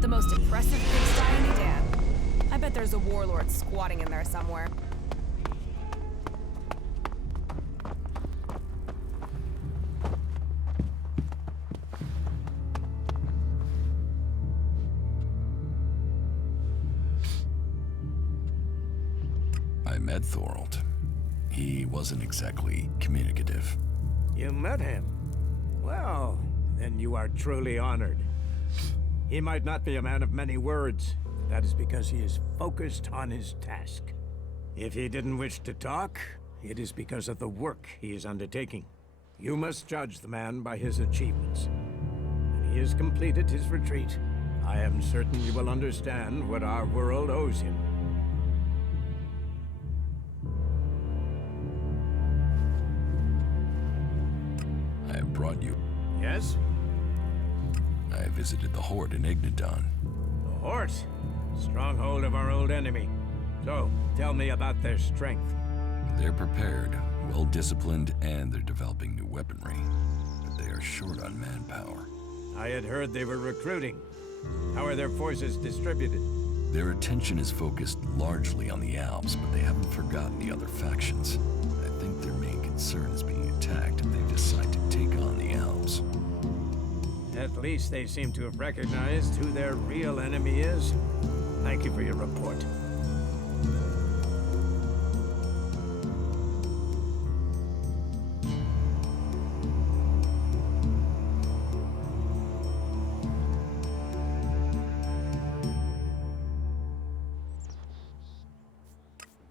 The most impressive pigsty in Edan. I bet there's a warlord squatting in there somewhere. I met Thorgal. He wasn't exactly communicative. You met him? Well, then you are truly honored. He might not be a man of many words. That is because he is focused on his task. If he didn't wish to talk, it is because of the work he is undertaking. You must judge the man by his achievements. When he has completed his retreat, I am certain you will understand what our world owes him. I have brought you. Yes? I visited the Horde in Ignadon. The Horde? Stronghold of our old enemy. So, tell me about their strength. They're prepared, well-disciplined, and they're developing new weaponry. But they are short on manpower. I had heard they were recruiting. How are their forces distributed? Their attention is focused largely on the Albs, but they haven't forgotten the other factions. I think their main concern is being attacked if they decide to take on the Albs. At least they seem to have recognized who their real enemy is. Thank you for your report.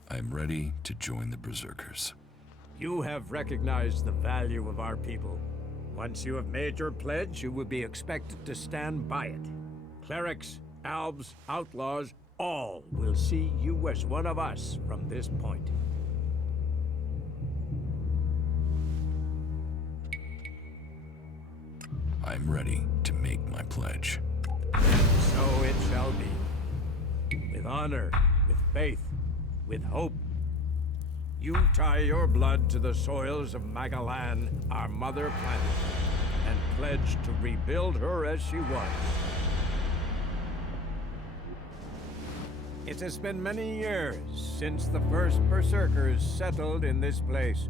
I'm ready to join the Berserkers. You have recognized the value of our people. Once you have made your pledge, you will be expected to stand by it. Clerics, Albs, Outlaws, all will see you as one of us from this point. I'm ready to make my pledge. So it shall be. With honor, with faith, with hope. You tie your blood to the soils of Magalan, our mother planet, and pledge to rebuild her as she was. It has been many years since the first Berserkers settled in this place.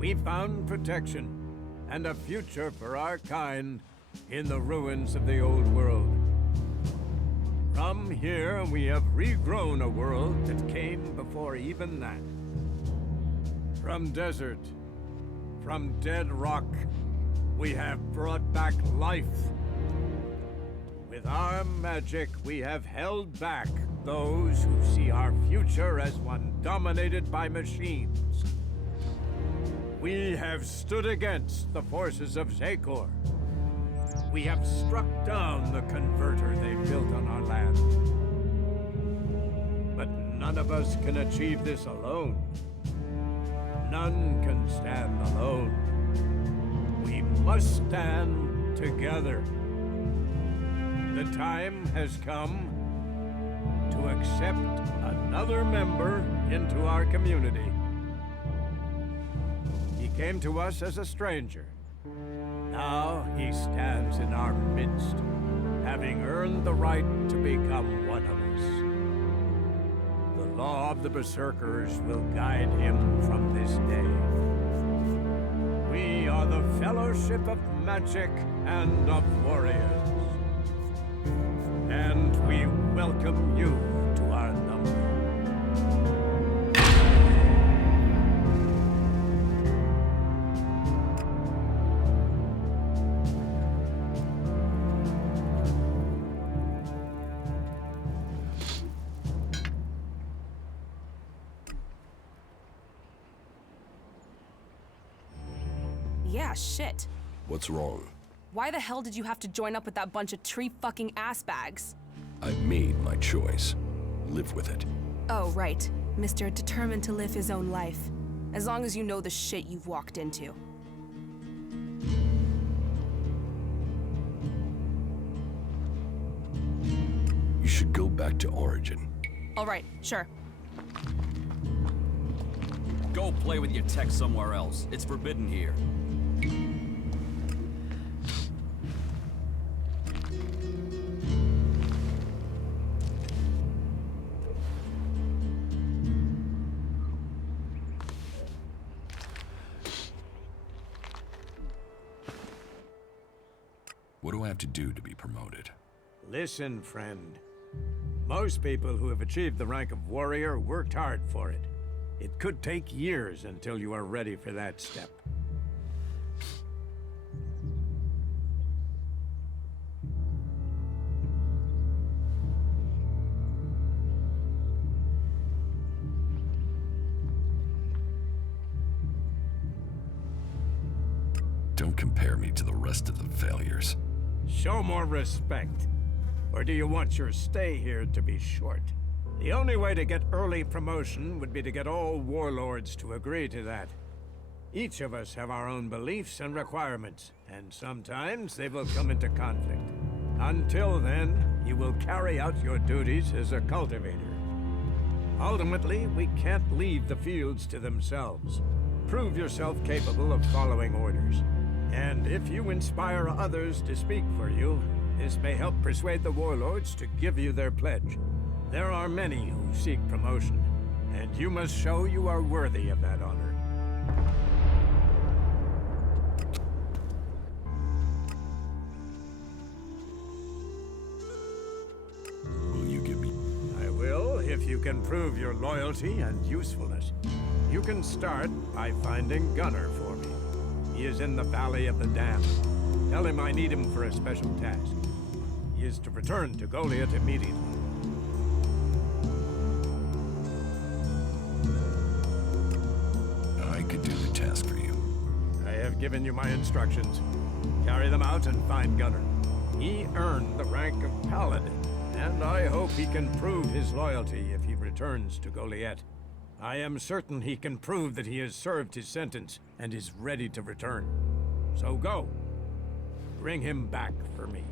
We found protection and a future for our kind in the ruins of the old world. From here, we have regrown a world that came before even that. From desert, from dead rock, we have brought back life. With our magic, we have held back those who see our future as one dominated by machines. We have stood against the forces of Zekor. We have struck down the converter they built on our land. But none of us can achieve this alone. None can stand alone. We must stand together. The time has come to accept another member into our community. He came to us as a stranger. Now he stands in our midst, having earned the right to become one of us. The law of the Berserkers will guide him from this day. We are the Fellowship of Magic and of Warriors. And we welcome you to our number. Yeah, shit. What's wrong? Why the hell did you have to join up with that bunch of tree-fucking ass-bags? I've made my choice. Live with it. Oh, right. Mr. Determined to live his own life. As long as you know the shit you've walked into. You should go back to Origin. All right, sure. Go play with your tech somewhere else. It's forbidden here. What do I have to do to be promoted? Listen, friend. Most people who have achieved the rank of warrior worked hard for it. It could take years until you are ready for that step. Don't compare me to the rest of the failures. Show more respect. Or do you want your stay here to be short? The only way to get early promotion would be to get all warlords to agree to that. Each of us have our own beliefs and requirements, and sometimes they will come into conflict. Until then, you will carry out your duties as a cultivator. Ultimately, we can't leave the fields to themselves. Prove yourself capable of following orders. And if you inspire others to speak for you, this may help persuade the warlords to give you their pledge. There are many who seek promotion, and you must show you are worthy of that honor. Will you give me... I will, if you can prove your loyalty and usefulness. You can start by finding Gunner for me. He is in the Valley of the Damned. Tell him I need him for a special task. He is to return to Goliath immediately. I could do the task for you. I have given you my instructions. Carry them out and find Gunner. He earned the rank of Paladin, and I hope he can prove his loyalty if he returns to Goliath. I am certain he can prove that he has served his sentence and is ready to return. So go. Bring him back for me.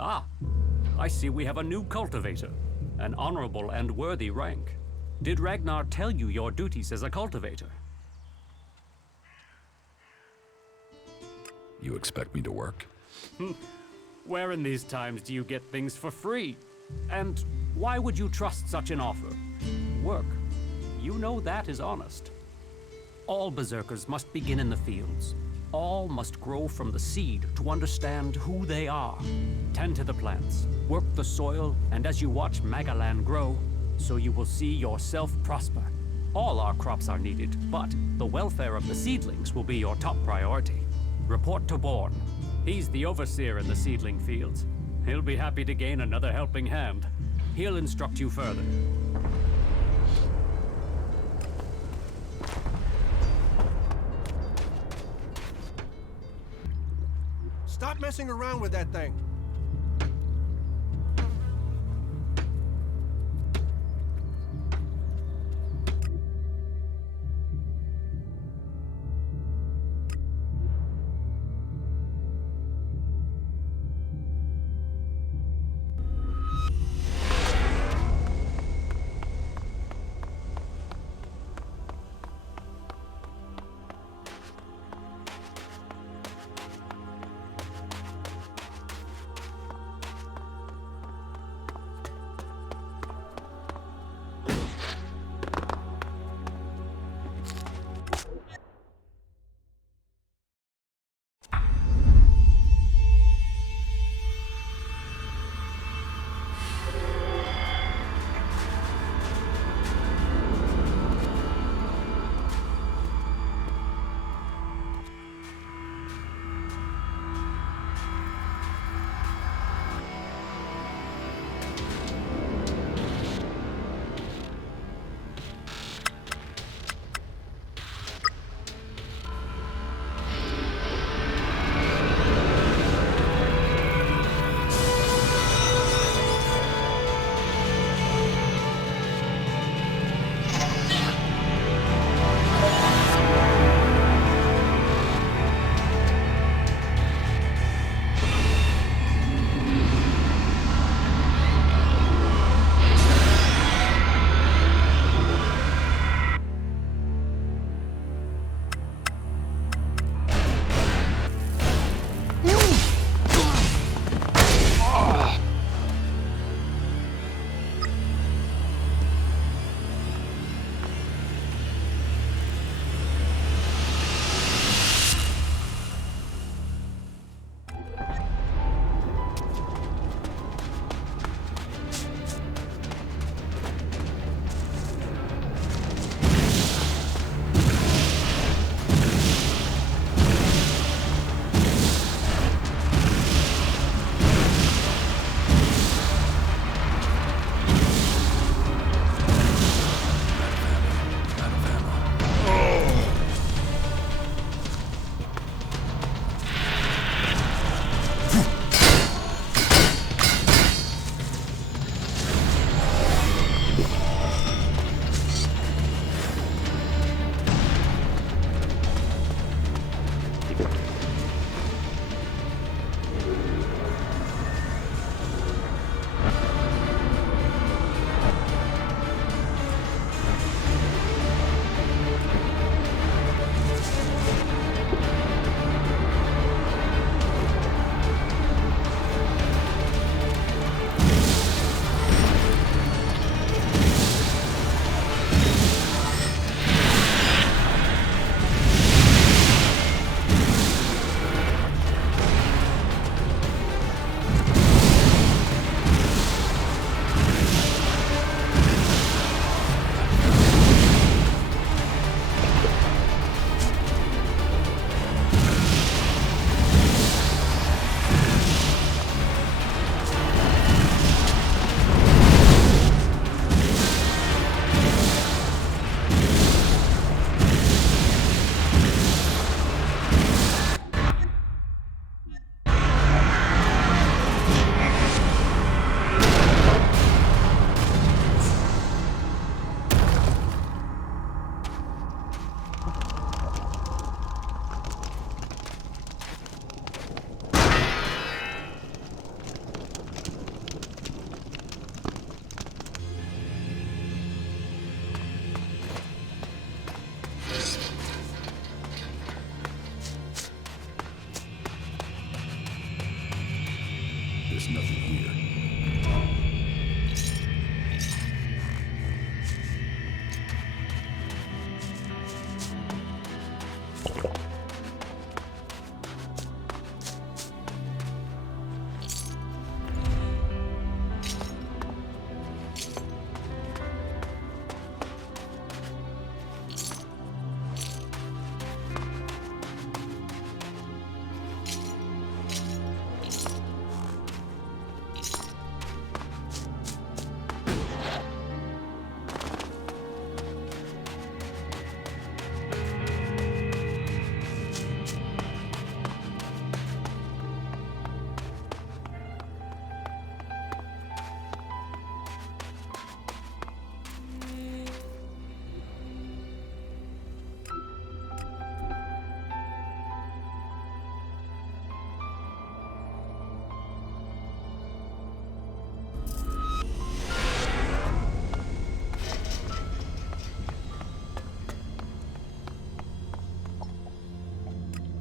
Ah, I see we have a new cultivator. An honorable and worthy rank. Did Ragnar tell you your duties as a cultivator? You expect me to work? Where in these times do you get things for free? And why would you trust such an offer? Work. You know that is honest. All Berserkers must begin in the fields. All must grow from the seed to understand who they are. Tend to the plants, work the soil, and as you watch Magalan grow, so you will see yourself prosper. All our crops are needed, but the welfare of the seedlings will be your top priority. Report to Born. He's the overseer in the seedling fields. He'll be happy to gain another helping hand. He'll instruct you further. Stop messing around with that thing.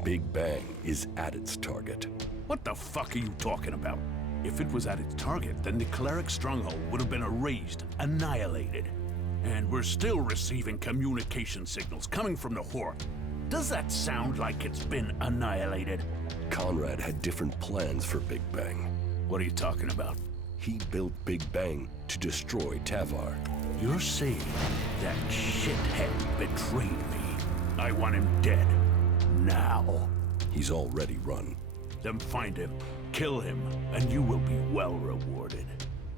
Big Bang is at its target. What the fuck are you talking about? If it was at its target, then the Cleric stronghold would have been erased, annihilated. And we're still receiving communication signals coming from the Horde. Does that sound like it's been annihilated? Conrad had different plans for Big Bang. What are you talking about? He built Big Bang to destroy Tavar. You're saying that shithead betrayed me. I want him dead. Now. He's already run. Then find him, kill him, and you will be well rewarded.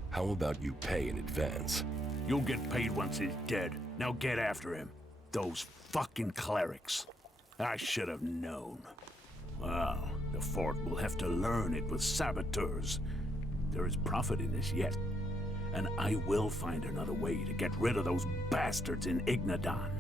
How about you pay in advance? You'll get paid once he's dead. Now get after him. Those fucking Clerics. I should have known. Well, the fort will have to learn it with saboteurs. There is profit in this yet. And I will find another way to get rid of those bastards in Ignadon.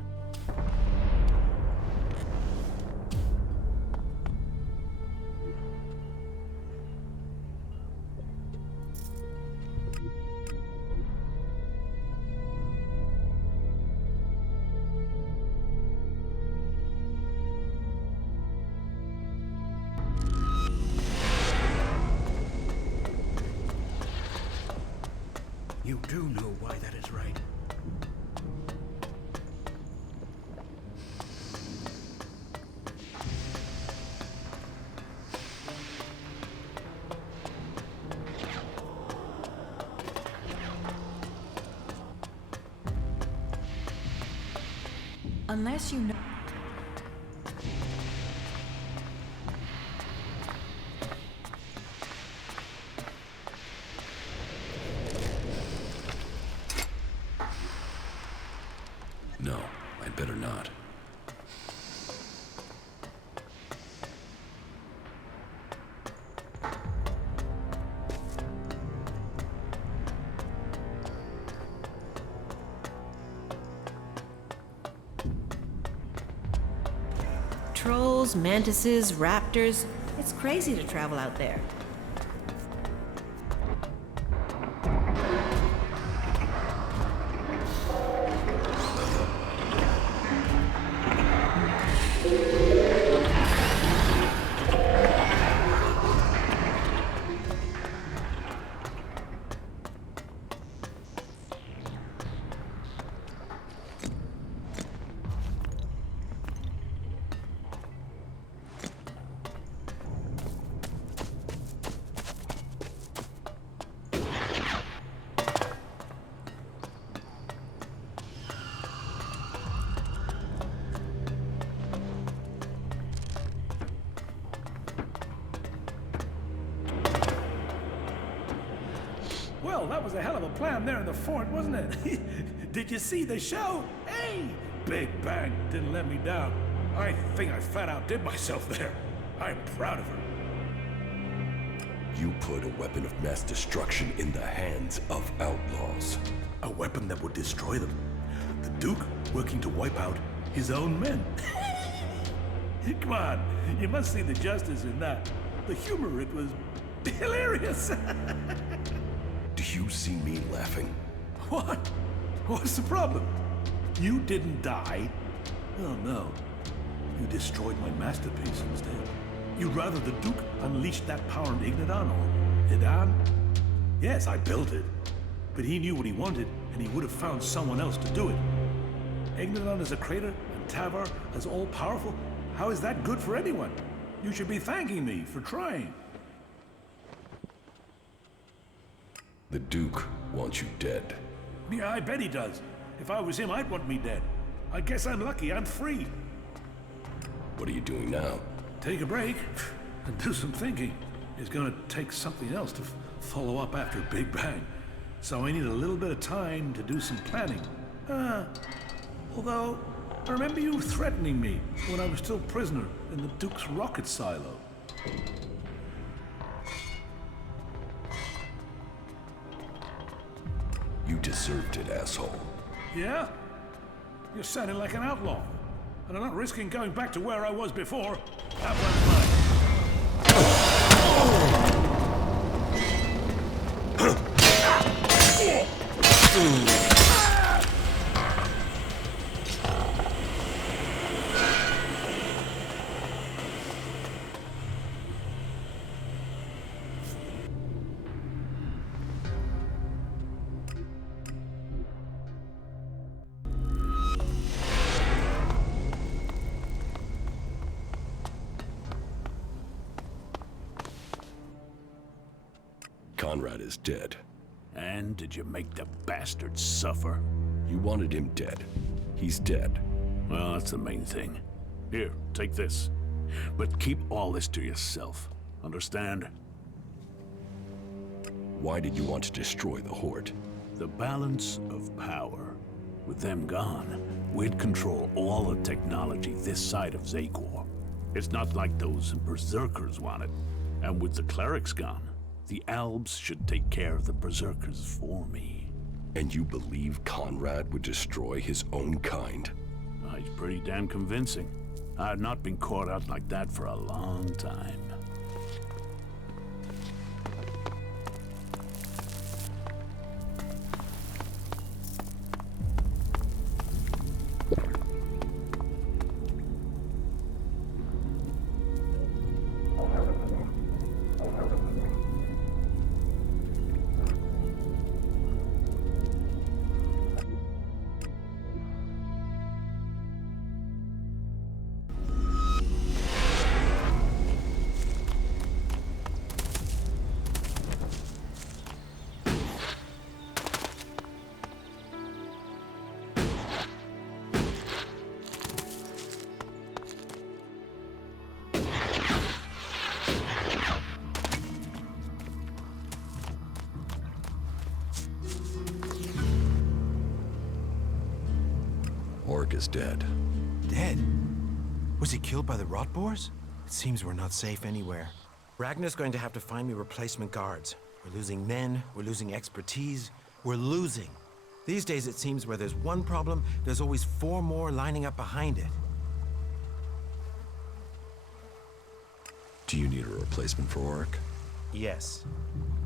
You do know why that is right. Unless you know... No, I'd better not. Trolls, mantises, raptors. It's crazy to travel out there. Well, that was a hell of a plan there in the fort, wasn't it? Did you see the show? Hey! Big Bang didn't let me down. I think I flat outdid myself there. I'm proud of her. You put a weapon of mass destruction in the hands of outlaws. A weapon that would destroy them. The Duke working to wipe out his own men. Come on, you must see the justice in that. The humor, it was hilarious. Do you see me laughing? What? What's the problem? You didn't die? Oh no. You destroyed my masterpiece instead. You'd rather the Duke unleashed that power in Ignadon or Idan? Yes, I built it. But he knew what he wanted, and he would have found someone else to do it. Ignadon is a crater, and Tavar is all-powerful. How is that good for anyone? You should be thanking me for trying. The Duke wants you dead. Yeah, I bet he does. If I was him, I'd want me dead. I guess I'm lucky. I'm free. What are you doing now? Take a break and do some thinking. It's gonna take something else to follow up after Big Bang. So I need a little bit of time to do some planning. Although, I remember you threatening me when I was still prisoner in the Duke's rocket silo. You deserved it, asshole. Yeah? You're sounding like an outlaw. And I'm not risking going back to where I was before. That one's mine. Conrad is dead. And did you make the bastard suffer? You wanted him dead. He's dead. Well, that's the main thing. Here, take this. But keep all this to yourself. Understand? Why did you want to destroy the Horde? The balance of power. With them gone, we'd control all the technology this side of Zakor. It's not like those Berserkers want it. And with the Clerics gone, the Albs should take care of the Berserkers for me. And you believe Conrad would destroy his own kind? He's pretty damn convincing. I've not been caught out like that for a long time. Orc is dead. Dead? Was he killed by the rotboars? It seems we're not safe anywhere. Ragnar's going to have to find me replacement guards. We're losing men, we're losing expertise, we're losing. These days it seems where there's one problem, there's always 4 more lining up behind it. Do you need a replacement for Orc? Yes,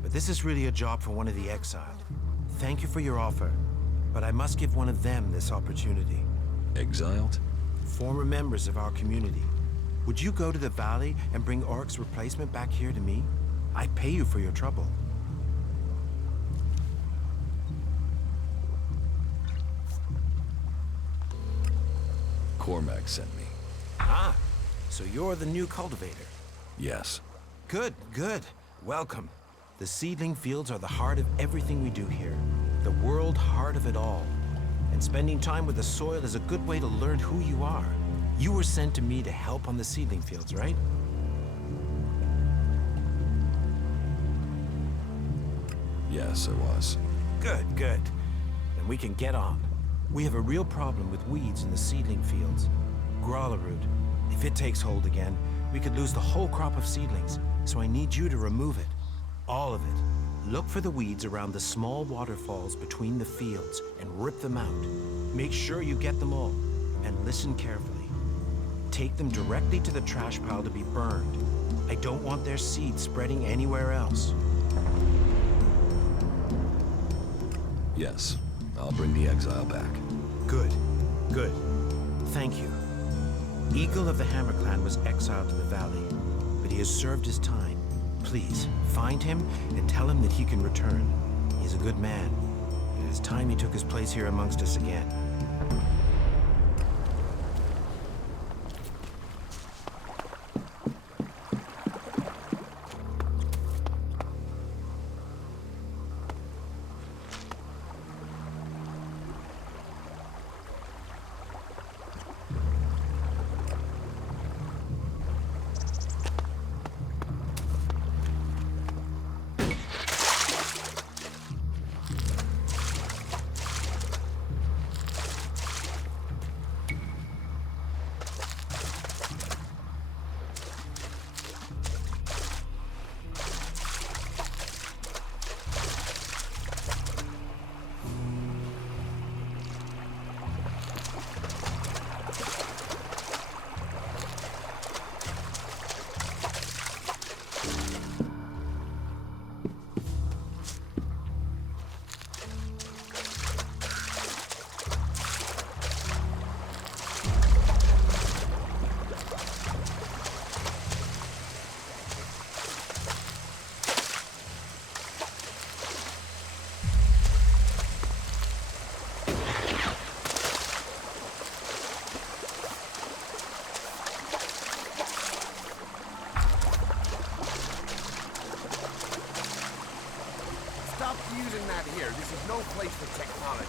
but this is really a job for one of the exiled. Thank you for your offer, but I must give one of them this opportunity. Exiled? Former members of our community. Would you go to the valley and bring Orc's replacement back here to me? I pay you for your trouble. Cormac sent me. Ah, so you're the new cultivator. Yes. Good, good. Welcome. The seedling fields are the heart of everything we do here. The world heart of it all. And spending time with the soil is a good way to learn who you are. You were sent to me to help on the seedling fields, right? Yes, I was. Good, good. Then we can get on. We have a real problem with weeds in the seedling fields. Growlerroot. If it takes hold again, we could lose the whole crop of seedlings. So I need you to remove it. All of it. Look for the weeds around the small waterfalls between the fields and rip them out. Make sure you get them all. And listen carefully. Take them directly to the trash pile to be burned. I don't want their seeds spreading anywhere else. Yes. I'll bring the exile back. Good. Good. Thank you. Eagle of the Hammer Clan was exiled to the valley, but he has served his time. Please, find him and tell him that he can return. He's a good man. It is time he took his place here amongst us again. quality.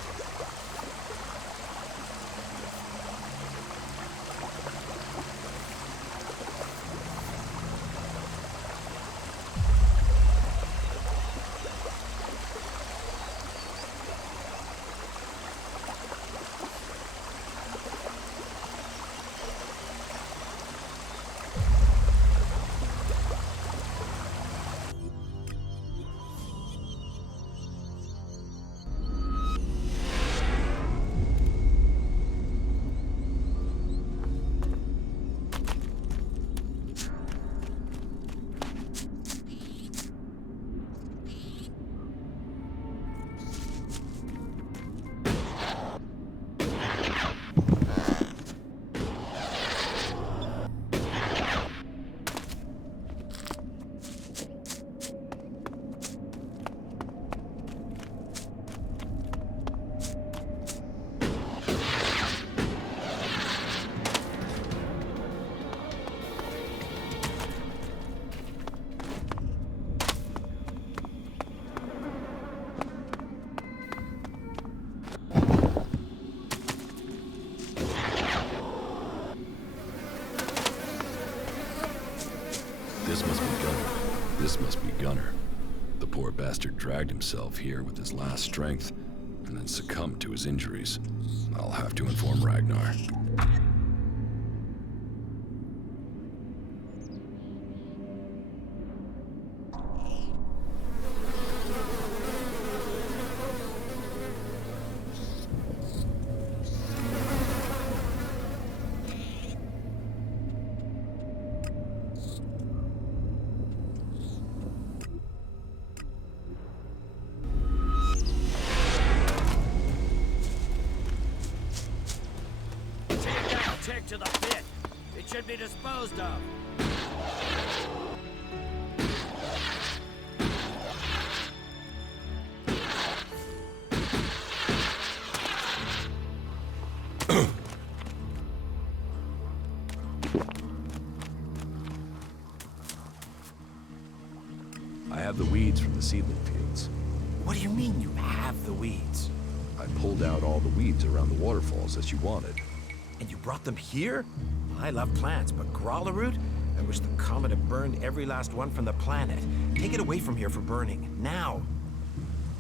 This must be Gunner. The poor bastard dragged himself here with his last strength, and then succumbed to his injuries. I'll have to inform Ragnar. To the pit. It should be disposed of. I have the weeds from the seedling fields. What do you mean you have the weeds? I pulled out all the weeds around the waterfalls as you wanted. And you brought them here? I love plants, but Grolleroot? I wish the comet had burned every last one from the planet. Take it away from here for burning, now.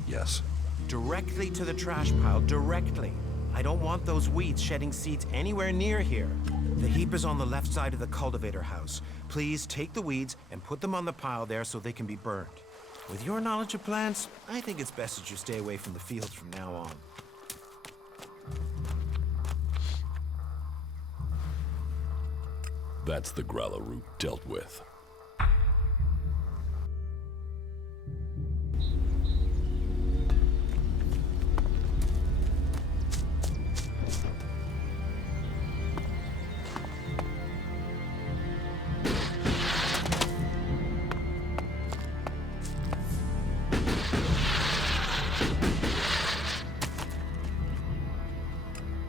Yes. Directly to the trash pile, directly. I don't want those weeds shedding seeds anywhere near here. The heap is on the left side of the cultivator house. Please take the weeds and put them on the pile there so they can be burned. With your knowledge of plants, I think it's best that you stay away from the fields from now on. That's the Grolleroot dealt with.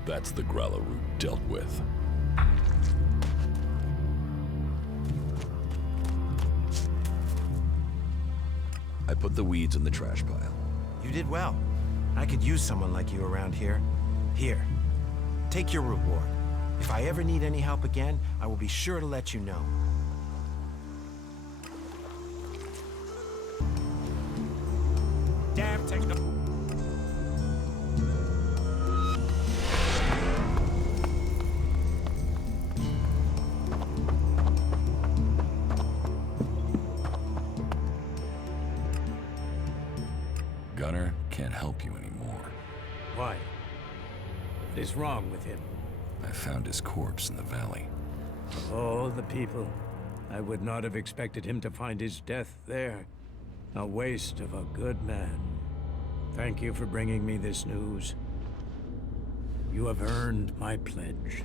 That's the Grolleroot dealt with. I put the weeds in the trash pile. You did well. I could use someone like you around here. Here, take your reward. If I ever need any help again, I will be sure to let you know. Damn techno... Gunner can't help you anymore. Why? What is wrong with him? I found his corpse in the valley. Oh, the people. I would not have expected him to find his death there. A waste of a good man. Thank you for bringing me this news. You have earned my pledge.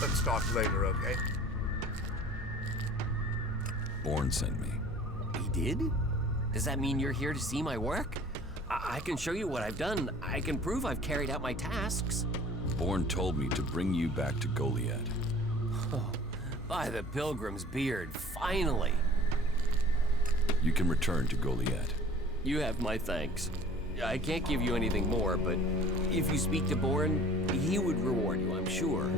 Let's talk later, okay? Bourne sent me. He did? Does that mean you're here to see my work? I can show you what I've done. I can prove I've carried out my tasks. Bourne told me to bring you back to Goliad. Oh, by the Pilgrim's beard, finally. You can return to Goliad. You have my thanks. I can't give you anything more, but if you speak to Bourne, he would reward you, I'm sure.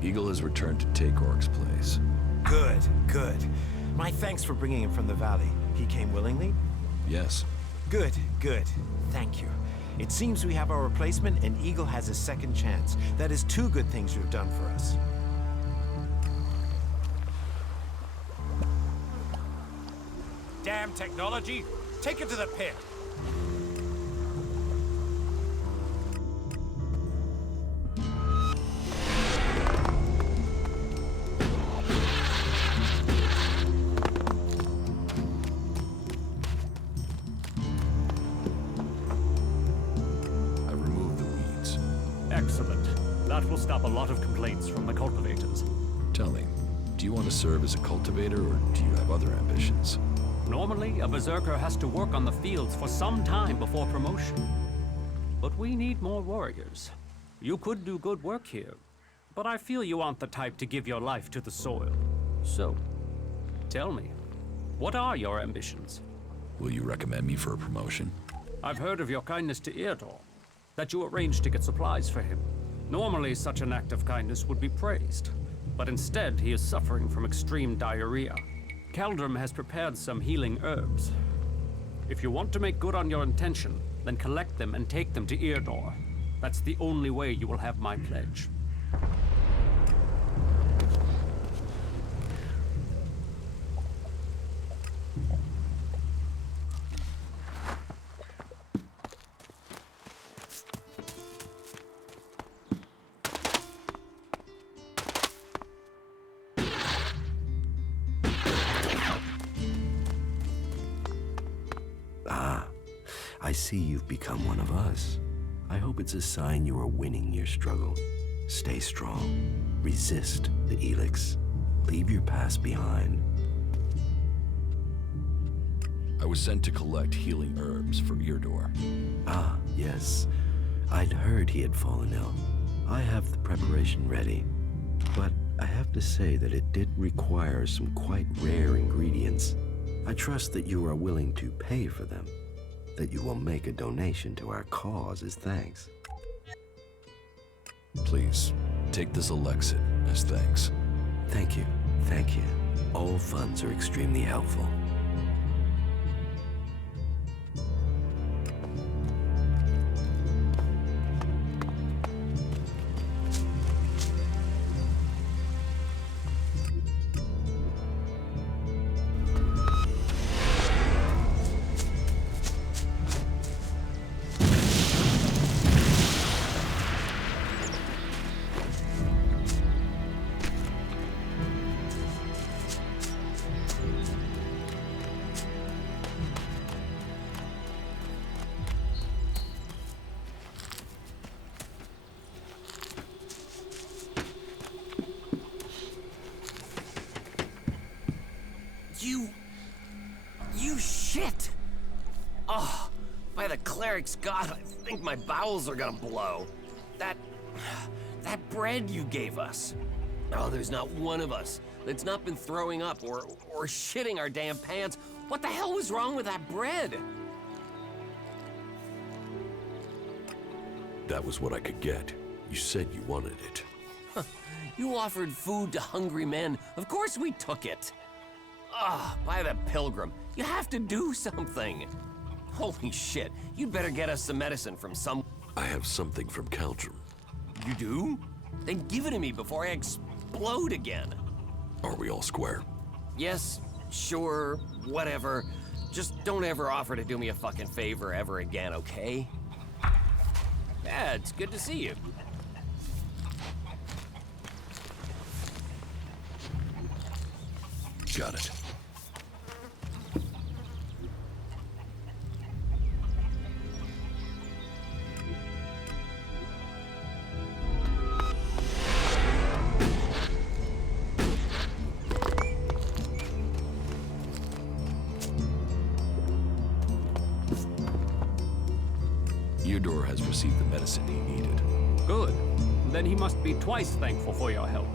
Eagle has returned to take Orc's place. Good, good. My thanks for bringing him from the valley. He came willingly? Yes. Good, good. Thank you. It seems we have our replacement and Eagle has a second chance. That is two good things you've done for us. Damn technology! Take it to the pit! Excellent. That will stop a lot of complaints from the cultivators. Tell me, do you want to serve as a cultivator, or do you have other ambitions? Normally, a Berserker has to work on the fields for some time before promotion. But we need more warriors. You could do good work here, but I feel you aren't the type to give your life to the soil. So, tell me, what are your ambitions? Will you recommend me for a promotion? I've heard of your kindness to Eardor, that you arranged to get supplies for him. Normally, such an act of kindness would be praised, but instead he is suffering from extreme diarrhea. Kaldrum has prepared some healing herbs. If you want to make good on your intention, then collect them and take them to Eardor. That's the only way you will have my pledge. I see you've become one of us. I hope it's a sign you are winning your struggle. Stay strong. Resist the Elex. Leave your past behind. I was sent to collect healing herbs for Eardor. Ah, yes. I'd heard he had fallen ill. I have the preparation ready. But I have to say that it did require some quite rare ingredients. I trust that you are willing to pay for them. That you will make a donation to our cause as thanks. Please, take this Elexit as thanks. Thank you. Thank you. All funds are extremely helpful. You shit! Oh, by the Clerics' god, I think my bowels are gonna blow. That bread you gave us. Oh, there's not one of us that's not been throwing up or shitting our damn pants. What the hell was wrong with that bread? That was what I could get. You said you wanted it. You offered food to hungry men. Of course we took it. By the pilgrim, you have to do something. Holy shit, you'd better get us some medicine from some... I have something from Caldrum. You do? Then give it to me before I explode again. Are we all square? Yes, sure, whatever. Just don't ever offer to do me a fucking favor ever again, okay? Yeah, it's good to see you. Got it. Eudor has received the medicine he needed. Good. Then he must be twice thankful for your help.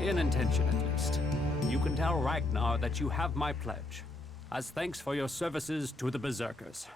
In intention, at least. You can tell Ragnar that you have my pledge, as thanks for your services to the Berserkers.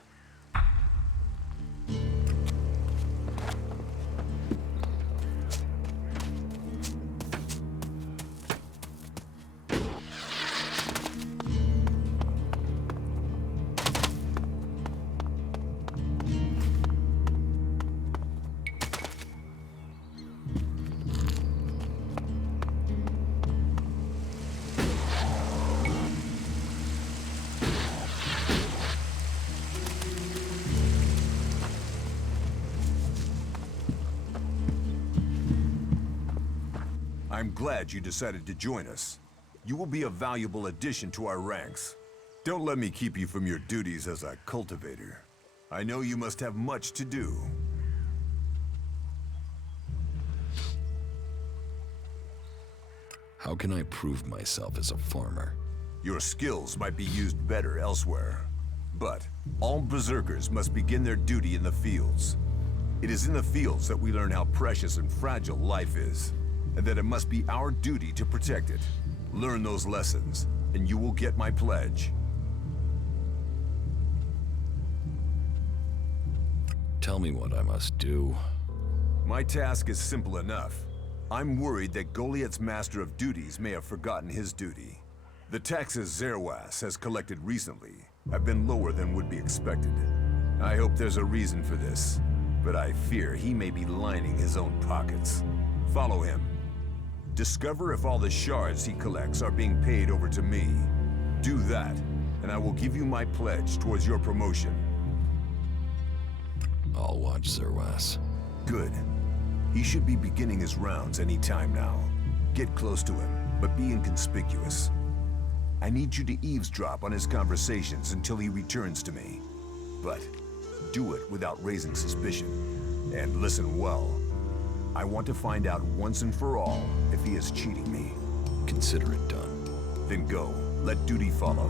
I'm glad you decided to join us. You will be a valuable addition to our ranks. Don't let me keep you from your duties as a cultivator. I know you must have much to do. How can I prove myself as a farmer? Your skills might be used better elsewhere. But all Berserkers must begin their duty in the fields. It is in the fields that we learn how precious and fragile life is, and that it must be our duty to protect it. Learn those lessons, and you will get my pledge. Tell me what I must do. My task is simple enough. I'm worried that Goliath's Master of Duties may have forgotten his duty. The taxes Zerwas has collected recently have been lower than would be expected. I hope there's a reason for this, but I fear he may be lining his own pockets. Follow him. Discover if all the shards he collects are being paid over to me. Do that, and I will give you my pledge towards your promotion. I'll watch Zerwas. Good. He should be beginning his rounds any time now. Get close to him, but be inconspicuous. I need you to eavesdrop on his conversations until he returns to me. But do it without raising suspicion. And listen well. I want to find out once and for all if he is cheating me. Consider it done. Then go. Let duty follow.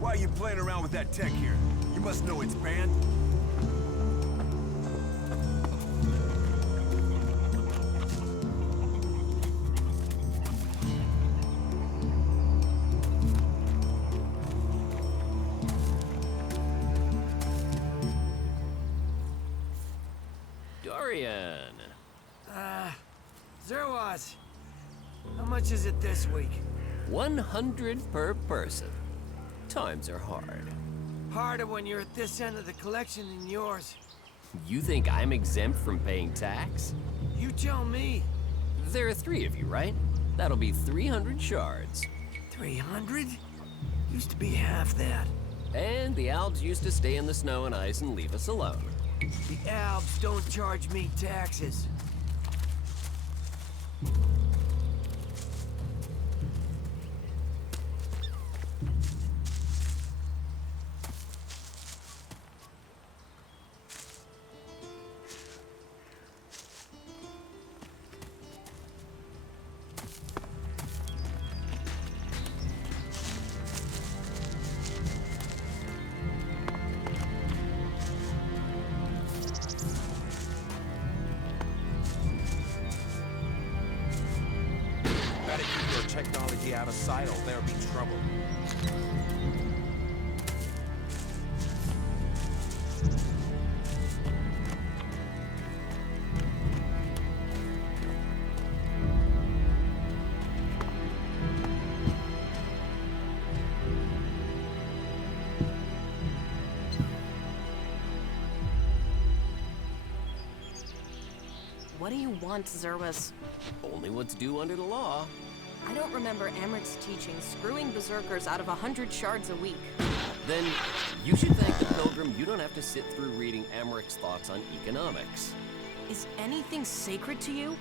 Why are you playing around with that tech here? You must know it's banned. Zerwas, how much is it this week? 100 per person. Times are hard. Harder when you're at this end of the collection than yours. You think I'm exempt from paying tax? You tell me. There are 3 of you, right? That'll be 300 shards. 300? Used to be half that. And the Albs used to stay in the snow and ice and leave us alone. The Albs don't charge me taxes. technology out of sight or there'll be trouble. What do you want, Zerwas? Only what's due under the law. I don't remember Amric's teaching screwing Berserkers out of 100 shards a week. Then you should thank the Pilgrim you don't have to sit through reading Amric's thoughts on economics. Is anything sacred to you?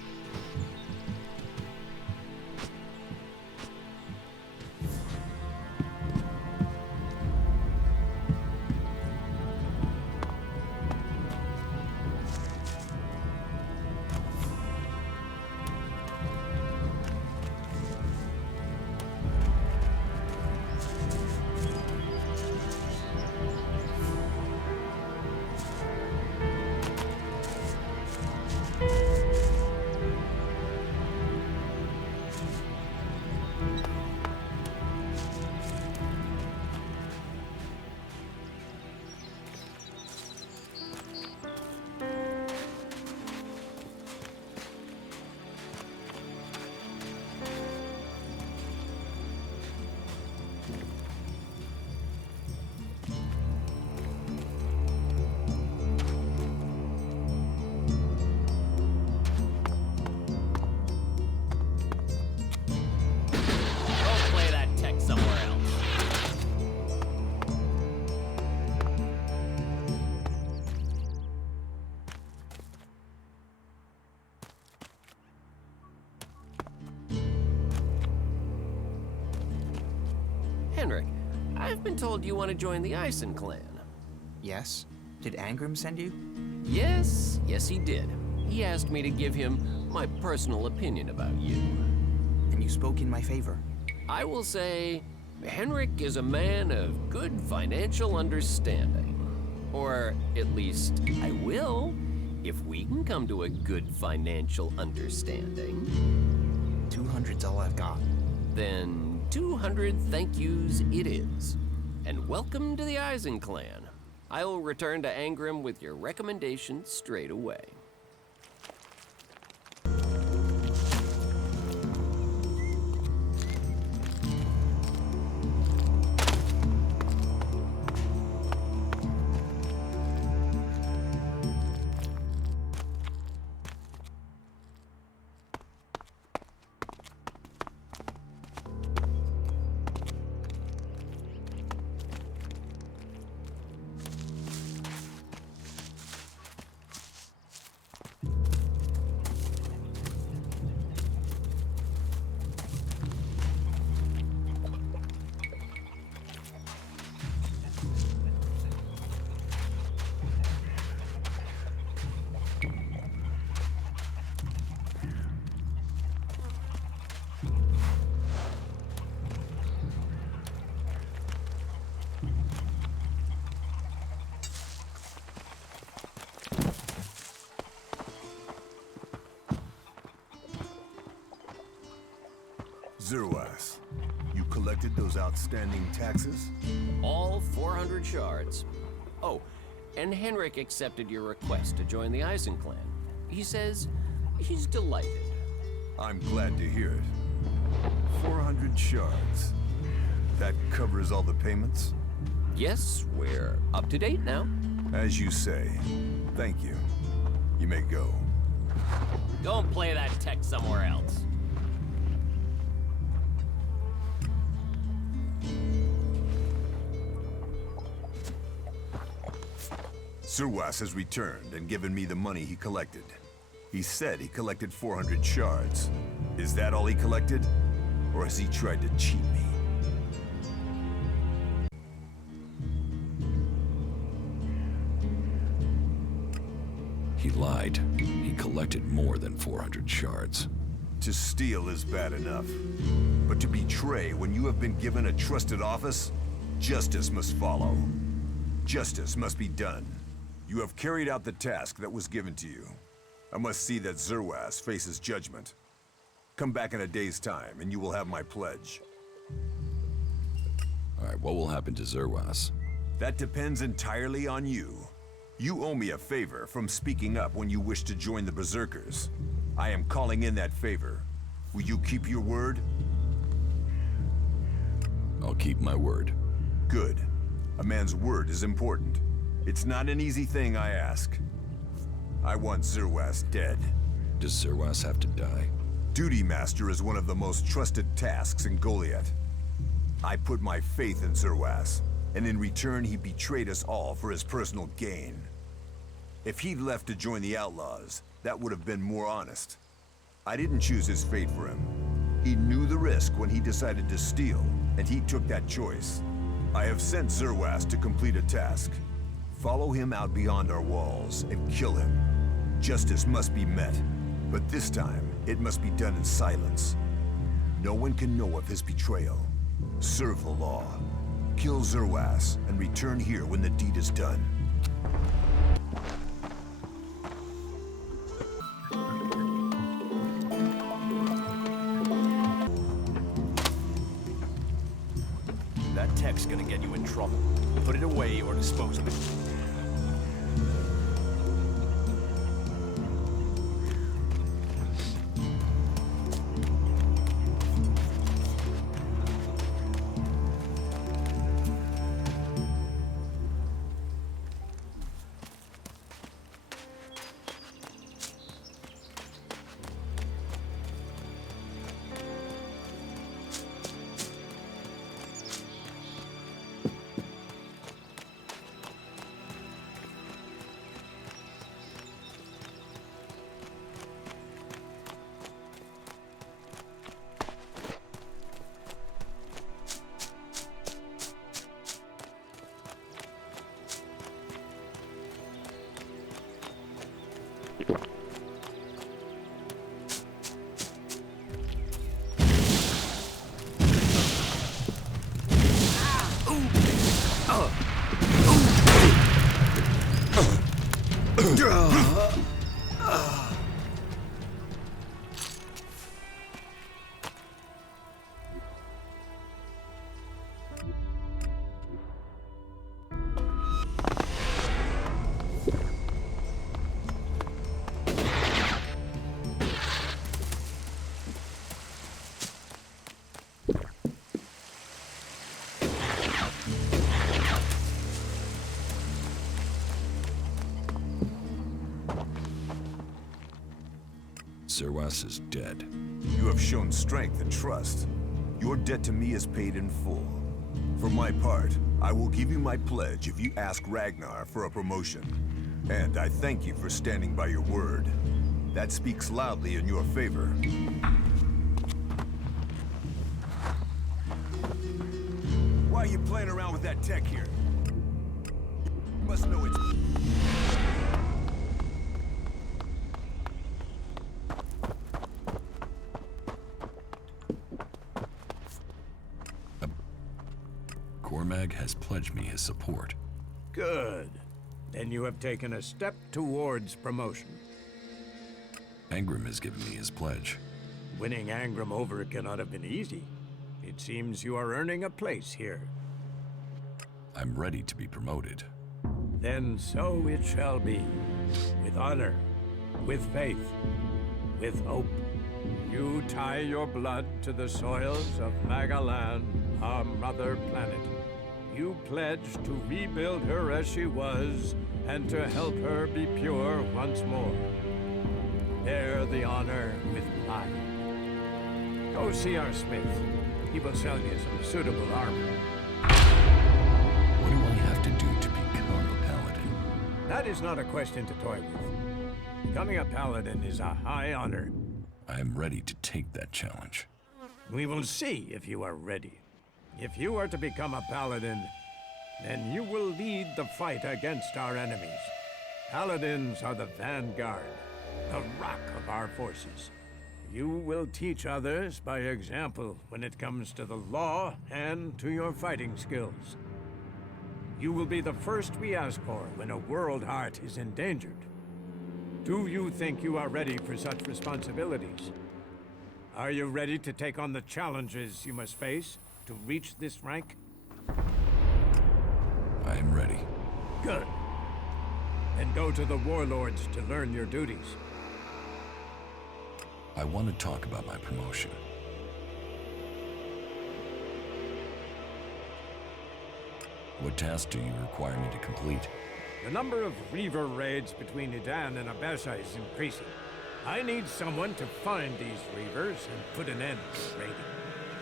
Henrik, I've been told you want to join the Eisen clan. Yes? Did Angrim send you? Yes, he did. He asked me to give him my personal opinion about you. And you spoke in my favor? I will say, Henrik is a man of good financial understanding. Or at least I will, if we can come to a good financial understanding. 200's all I've got. Then 200 thank yous it is. And welcome to the Eisen clan. I will return to Angrim with your recommendations straight away. Zerwas, you collected those outstanding taxes? All 400 shards. Oh, and Henrik accepted your request to join the Eisen clan. He says he's delighted. I'm glad to hear it. 400 shards. That covers all the payments? Yes, we're up to date now. As you say. Thank you. You may go. Don't play that tech somewhere else. Zerwas has returned and given me the money he collected. He said he collected 400 shards. Is that all he collected? Or has he tried to cheat me? He lied. He collected more than 400 shards. To steal is bad enough. But to betray when you have been given a trusted office, justice must follow. Justice must be done. You have carried out the task that was given to you. I must see that Zerwas faces judgment. Come back in a day's time, and you will have my pledge. Alright, what will happen to Zerwas? That depends entirely on you. You owe me a favor from speaking up when you wish to join the Berserkers. I am calling in that favor. Will you keep your word? I'll keep my word. Good. A man's word is important. It's not an easy thing I ask. I want Zerwas dead. Does Zerwas have to die? Duty Master is one of the most trusted tasks in Goliath. I put my faith in Zerwas, and in return he betrayed us all for his personal gain. If he'd left to join the Outlaws, that would have been more honest. I didn't choose his fate for him. He knew the risk when he decided to steal, and he took that choice. I have sent Zerwas to complete a task. Follow him out beyond our walls and kill him. Justice must be met, but this time it must be done in silence. No one can know of his betrayal. Serve the law. Kill Zerwas and return here when the deed is done. That tech's gonna get you in trouble. Put it away or dispose of it. Zerwas is dead. You have shown strength and trust. Your debt to me is paid in full. For my part, I will give you my pledge if you ask Ragnar for a promotion. And I thank you for standing by your word. That speaks loudly in your favor. Why are you playing around with that tech here? You must know it's... Cormag has pledged me his support. Good. Then you have taken a step towards promotion. Angrim has given me his pledge. Winning Angrim over cannot have been easy. It seems you are earning a place here. I'm ready to be promoted. Then so it shall be. With honor, with faith, with hope. You tie your blood to the soils of Magalan, our mother planet. You pledge to rebuild her as she was, and to help her be pure once more. Bear the honor with pride. Go see our smith. He will sell you some suitable armor. What do I have to do to become a paladin? That is not a question to toy with. Becoming a paladin is a high honor. I am ready to take that challenge. We will see if you are ready. If you are to become a paladin, then you will lead the fight against our enemies. Paladins are the vanguard, the rock of our forces. You will teach others by example when it comes to the law and to your fighting skills. You will be the first we ask for when a world heart is endangered. Do you think you are ready for such responsibilities? Are you ready to take on the challenges you must face to reach this rank? I am ready. Good. Then go to the warlords to learn your duties. I want to talk about my promotion. What task do you require me to complete? The number of Reaver raids between Idan and Abessa is increasing. I need someone to find these Reavers and put an end to raiding.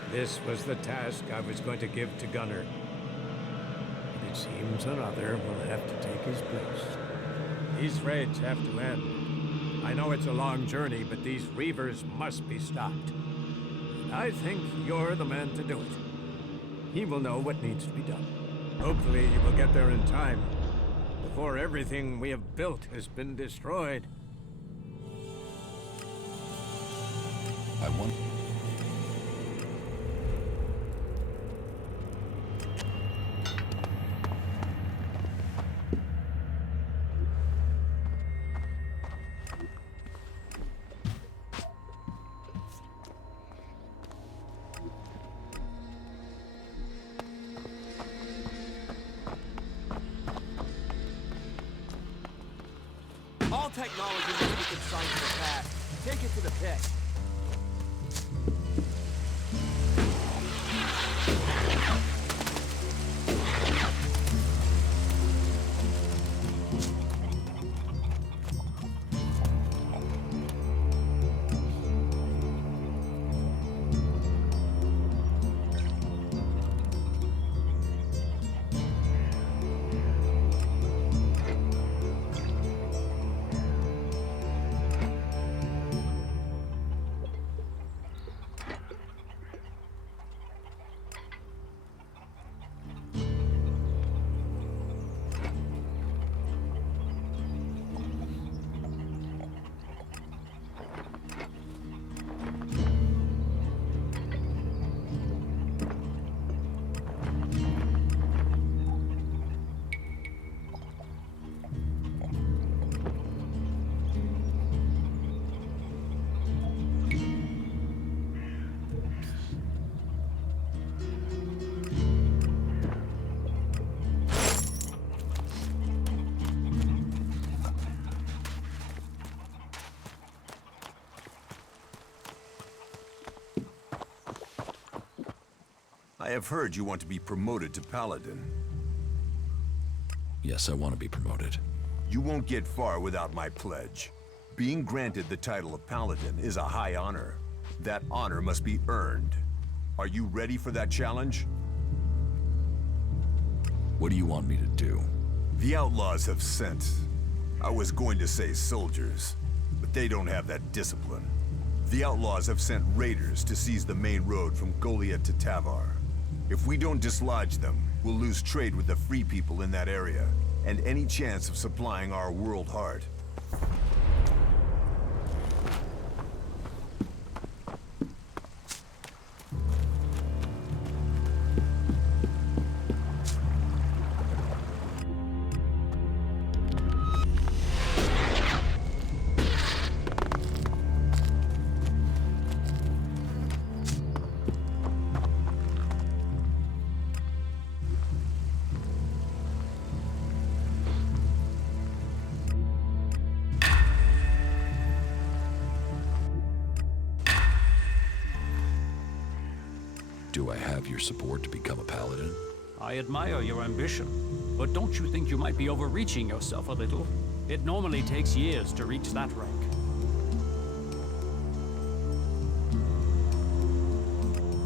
This was the task I was going to give to Gunnar. But it seems another will have to take his place. These raids have to end. I know it's a long journey, but these Reavers must be stopped. And I think you're the man to do it. He will know what needs to be done. Hopefully you will get there in time, before everything we have built has been destroyed. I want... All technology must be consigned to the past. Take it to the pit. I have heard you want to be promoted to Paladin. Yes, I want to be promoted. You won't get far without my pledge. Being granted the title of Paladin is a high honor. That honor must be earned. Are you ready for that challenge? What do you want me to do? The Outlaws have sent... I was going to say soldiers, but they don't have that discipline. The Outlaws have sent raiders to seize the main road from Goliath to Tavar. If we don't dislodge them, we'll lose trade with the free people in that area, and any chance of supplying our world heart. Do I have your support to become a paladin? I admire your ambition, but don't you think you might be overreaching yourself a little? It normally takes years to reach that rank.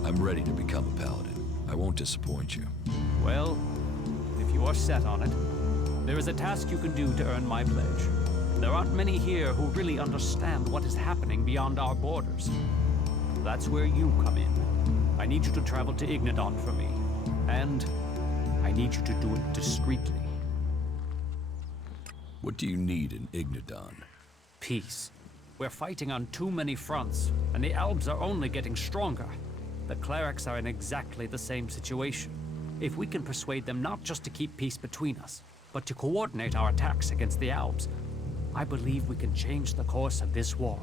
I'm ready to become a paladin. I won't disappoint you. Well, if you are set on it, there is a task you can do to earn my pledge. There aren't many here who really understand what is happening beyond our borders. That's where you come in. I need you to travel to Ignadon for me, and I need you to do it discreetly. What do you need in Ignadon? Peace. We're fighting on too many fronts, and the Albs are only getting stronger. The Clerics are in exactly the same situation. If we can persuade them not just to keep peace between us, but to coordinate our attacks against the Albs, I believe we can change the course of this war.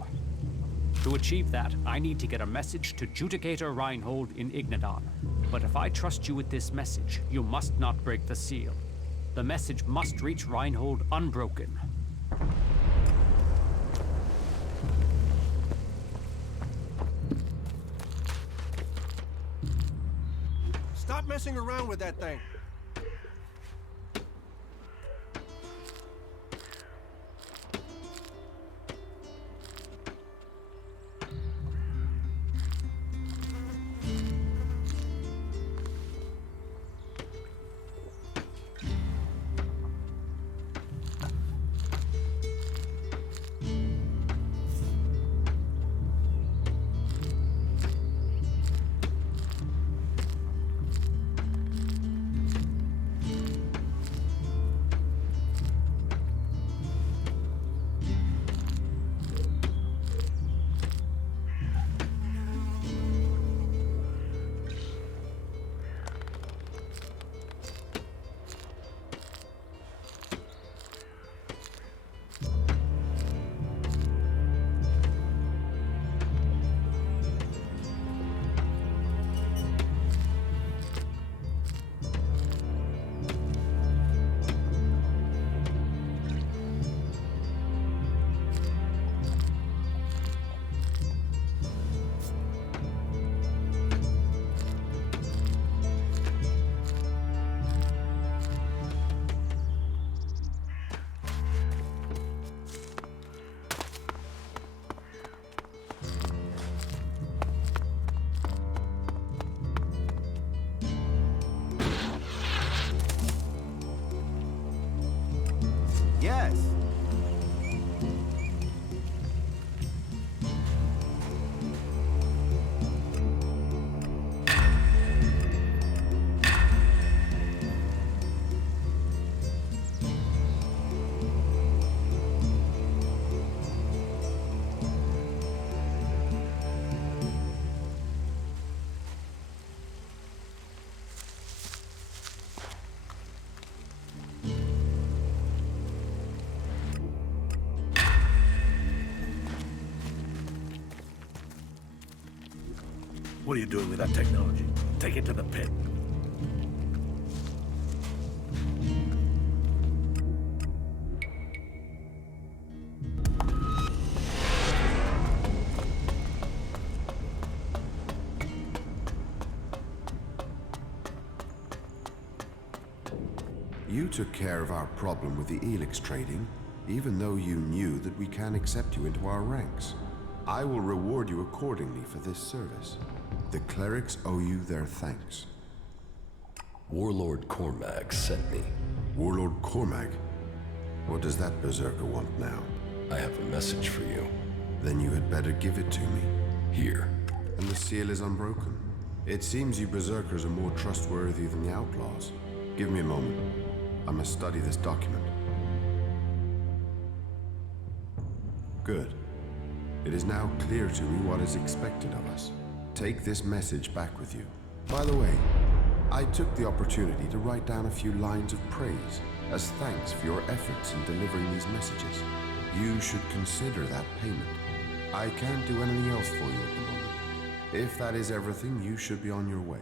To achieve that, I need to get a message to Judicator Reinhold in Ignadon. But if I trust you with this message, you must not break the seal. The message must reach Reinhold unbroken. Stop messing around with that thing. Yes. What are you doing with that technology? Take it to the pit. You took care of our problem with the Elex trading, even though you knew that we can't accept you into our ranks. I will reward you accordingly for this service. The Clerics owe you their thanks. Warlord Cormac sent me. Warlord Cormac? What does that Berserker want now? I have a message for you. Then you had better give it to me. Here. And the seal is unbroken. It seems you Berserkers are more trustworthy than the Outlaws. Give me a moment. I must study this document. Good. It is now clear to me what is expected of us. Take this message back with you. By the way, I took the opportunity to write down a few lines of praise as thanks for your efforts in delivering these messages. You should consider that payment. I can't do anything else for you at the moment. If that is everything, you should be on your way.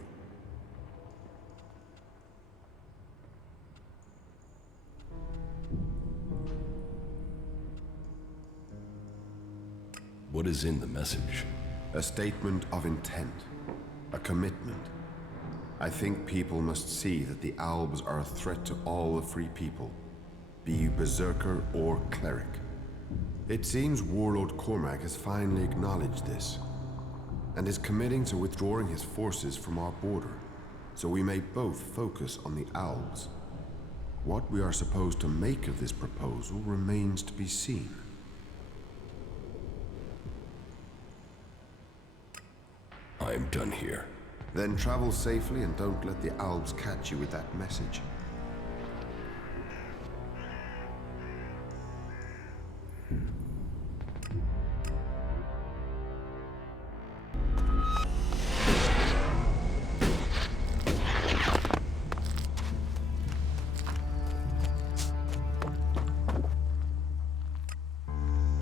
What is in the message? A statement of intent. A commitment. I think people must see that the Albs are a threat to all the free people, be you Berserker or Cleric. It seems Warlord Cormac has finally acknowledged this, and is committing to withdrawing his forces from our border, so we may both focus on the Albs. What we are supposed to make of this proposal remains to be seen. I am done here. Then travel safely and don't let the Albs catch you with that message.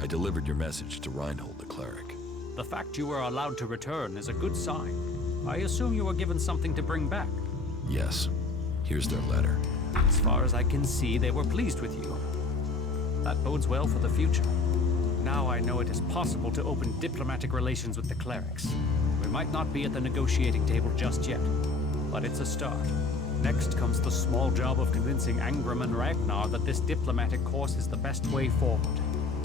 I delivered your message to Reinhold the Cleric. The fact you were allowed to return is a good sign. I assume you were given something to bring back. Yes. Here's their letter. As far as I can see, they were pleased with you. That bodes well for the future. Now I know it is possible to open diplomatic relations with the Clerics. We might not be at the negotiating table just yet, but it's a start. Next comes the small job of convincing Angram and Ragnar that this diplomatic course is the best way forward.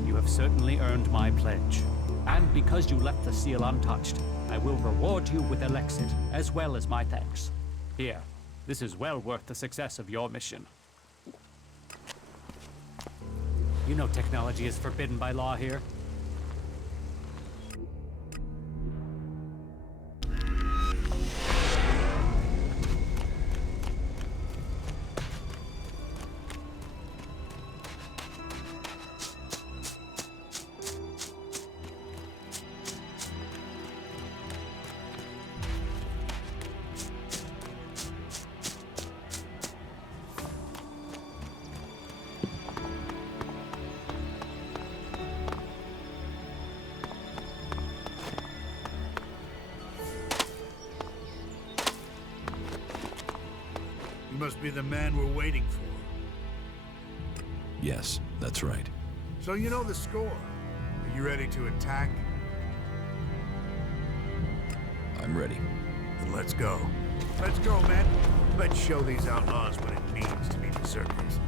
You have certainly earned my pledge. And because you left the seal untouched, I will reward you with Elexit, as well as my thanks. Here, this is well worth the success of your mission. You know technology is forbidden by law here. You must be the man we're waiting for. Yes, that's right. So you know the score. Are you ready to attack? I'm ready. Then let's go. Let's go, man. Let's show these outlaws what it means to be Berserkers.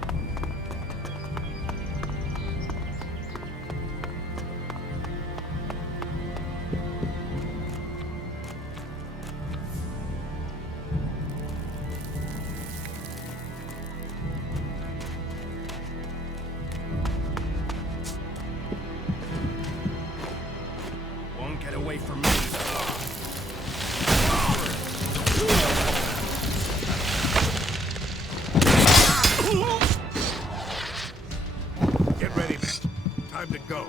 Won't get away from me. Get ready, man. Time to go.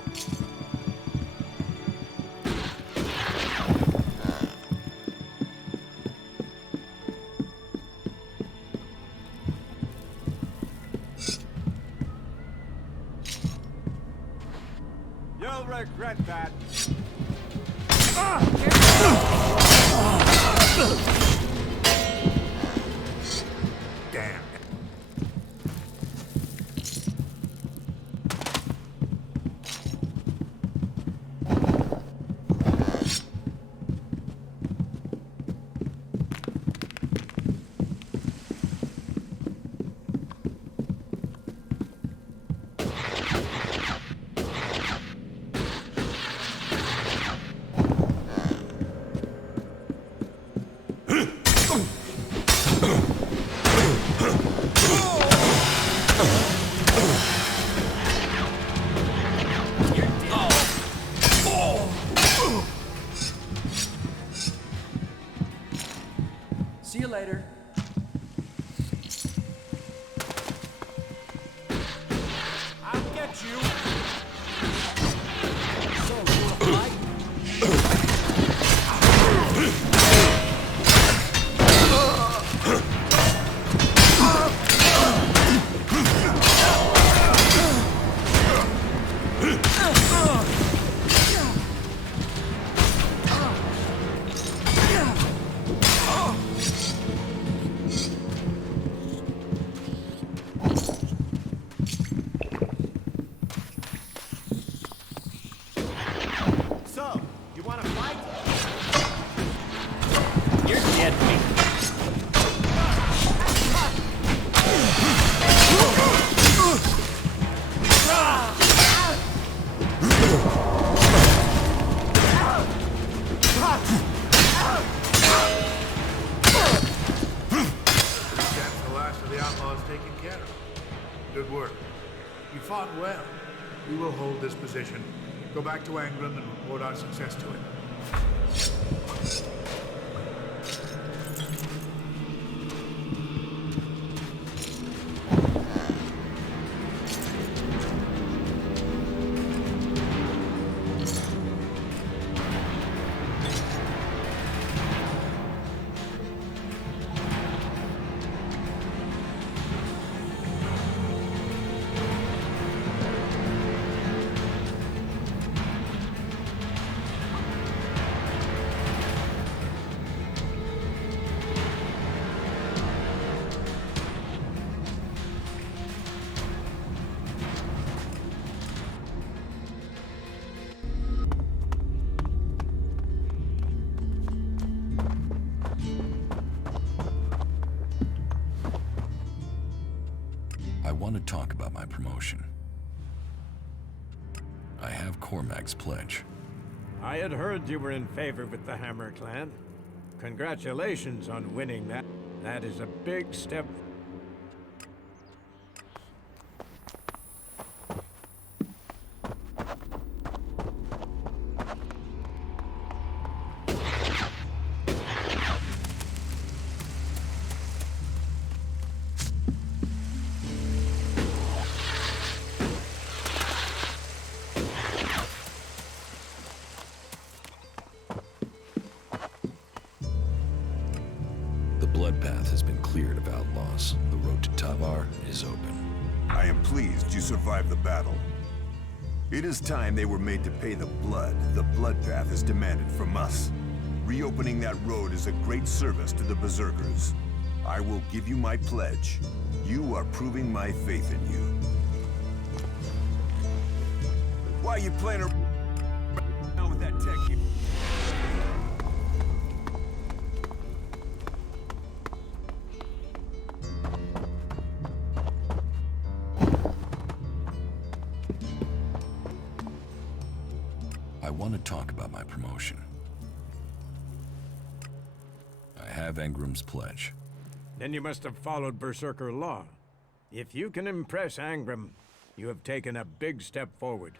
You'll regret that. Damn. See you later. I'll get you. So, you wanna fight? So, you wanna fight? You're dead, mate. That's the last of the outlaws taken care of. Good work. You fought well. We will hold this position. Go back to Angram and report our success to him. want to talk about my promotion. I have Cormac's pledge. I had heard you were in favor with the Hammer Clan. Congratulations on winning that. That is a big step. The blood path has been cleared of Outlaws. The road to Tavar is open. I am pleased you survived the battle. It is time they were made to pay the blood path has demanded from us. Reopening that road is a great service to the Berserkers. I will give you my pledge. You are proving my faith in you. Why are you playing around with that tech here? I want to talk about my promotion. I have Angram's pledge. Then you must have followed Berserker law. If you can impress Angram, you have taken a big step forward.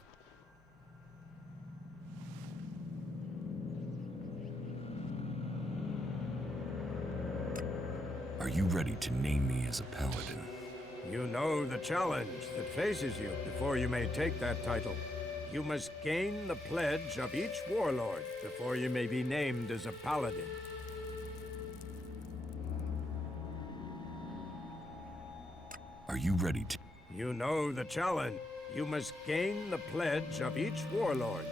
Are you ready to name me as a paladin? You know the challenge that faces you before you may take that title. You must gain the pledge of each warlord before you may be named as a paladin. Are you ready to... You know the challenge. You must gain the pledge of each warlord.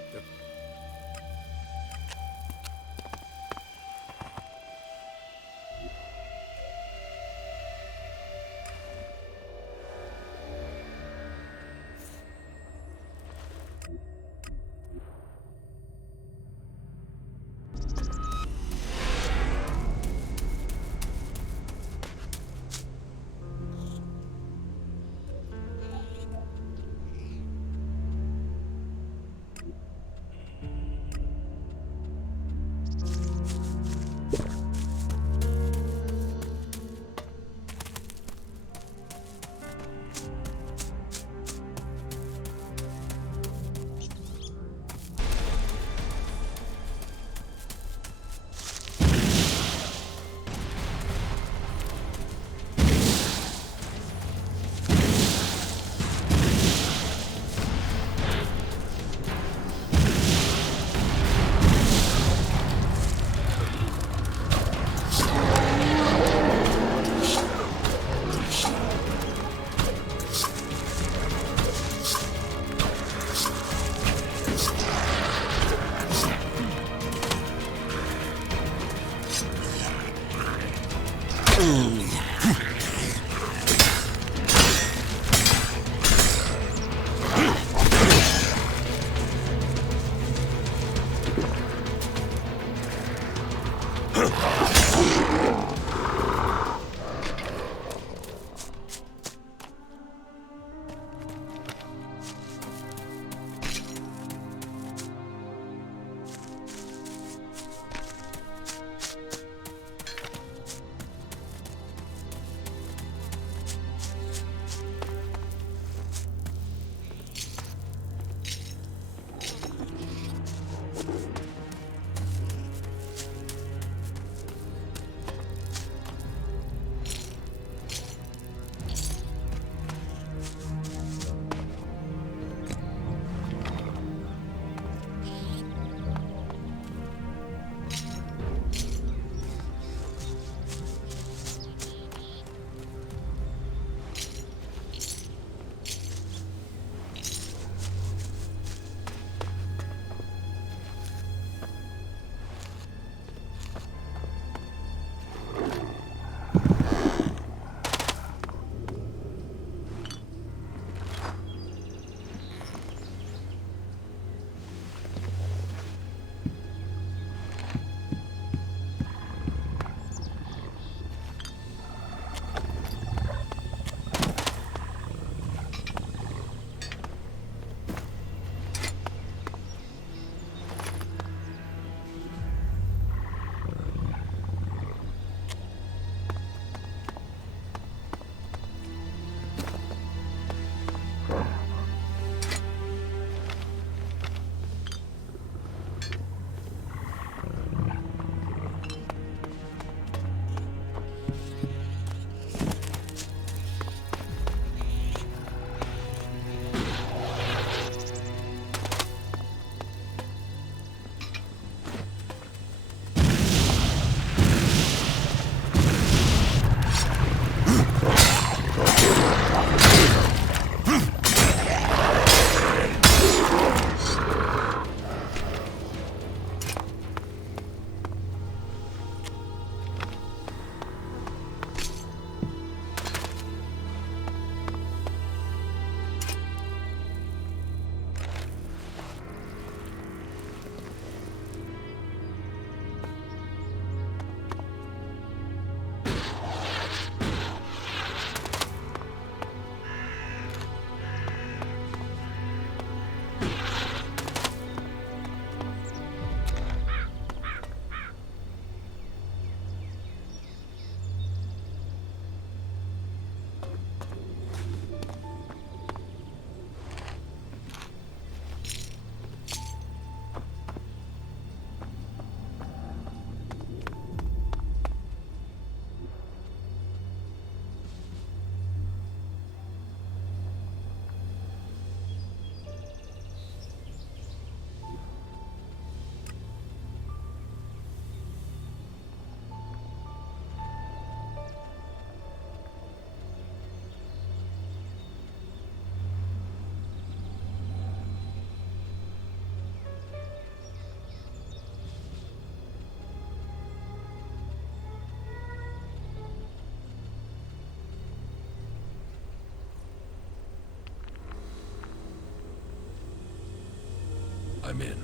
I'm in.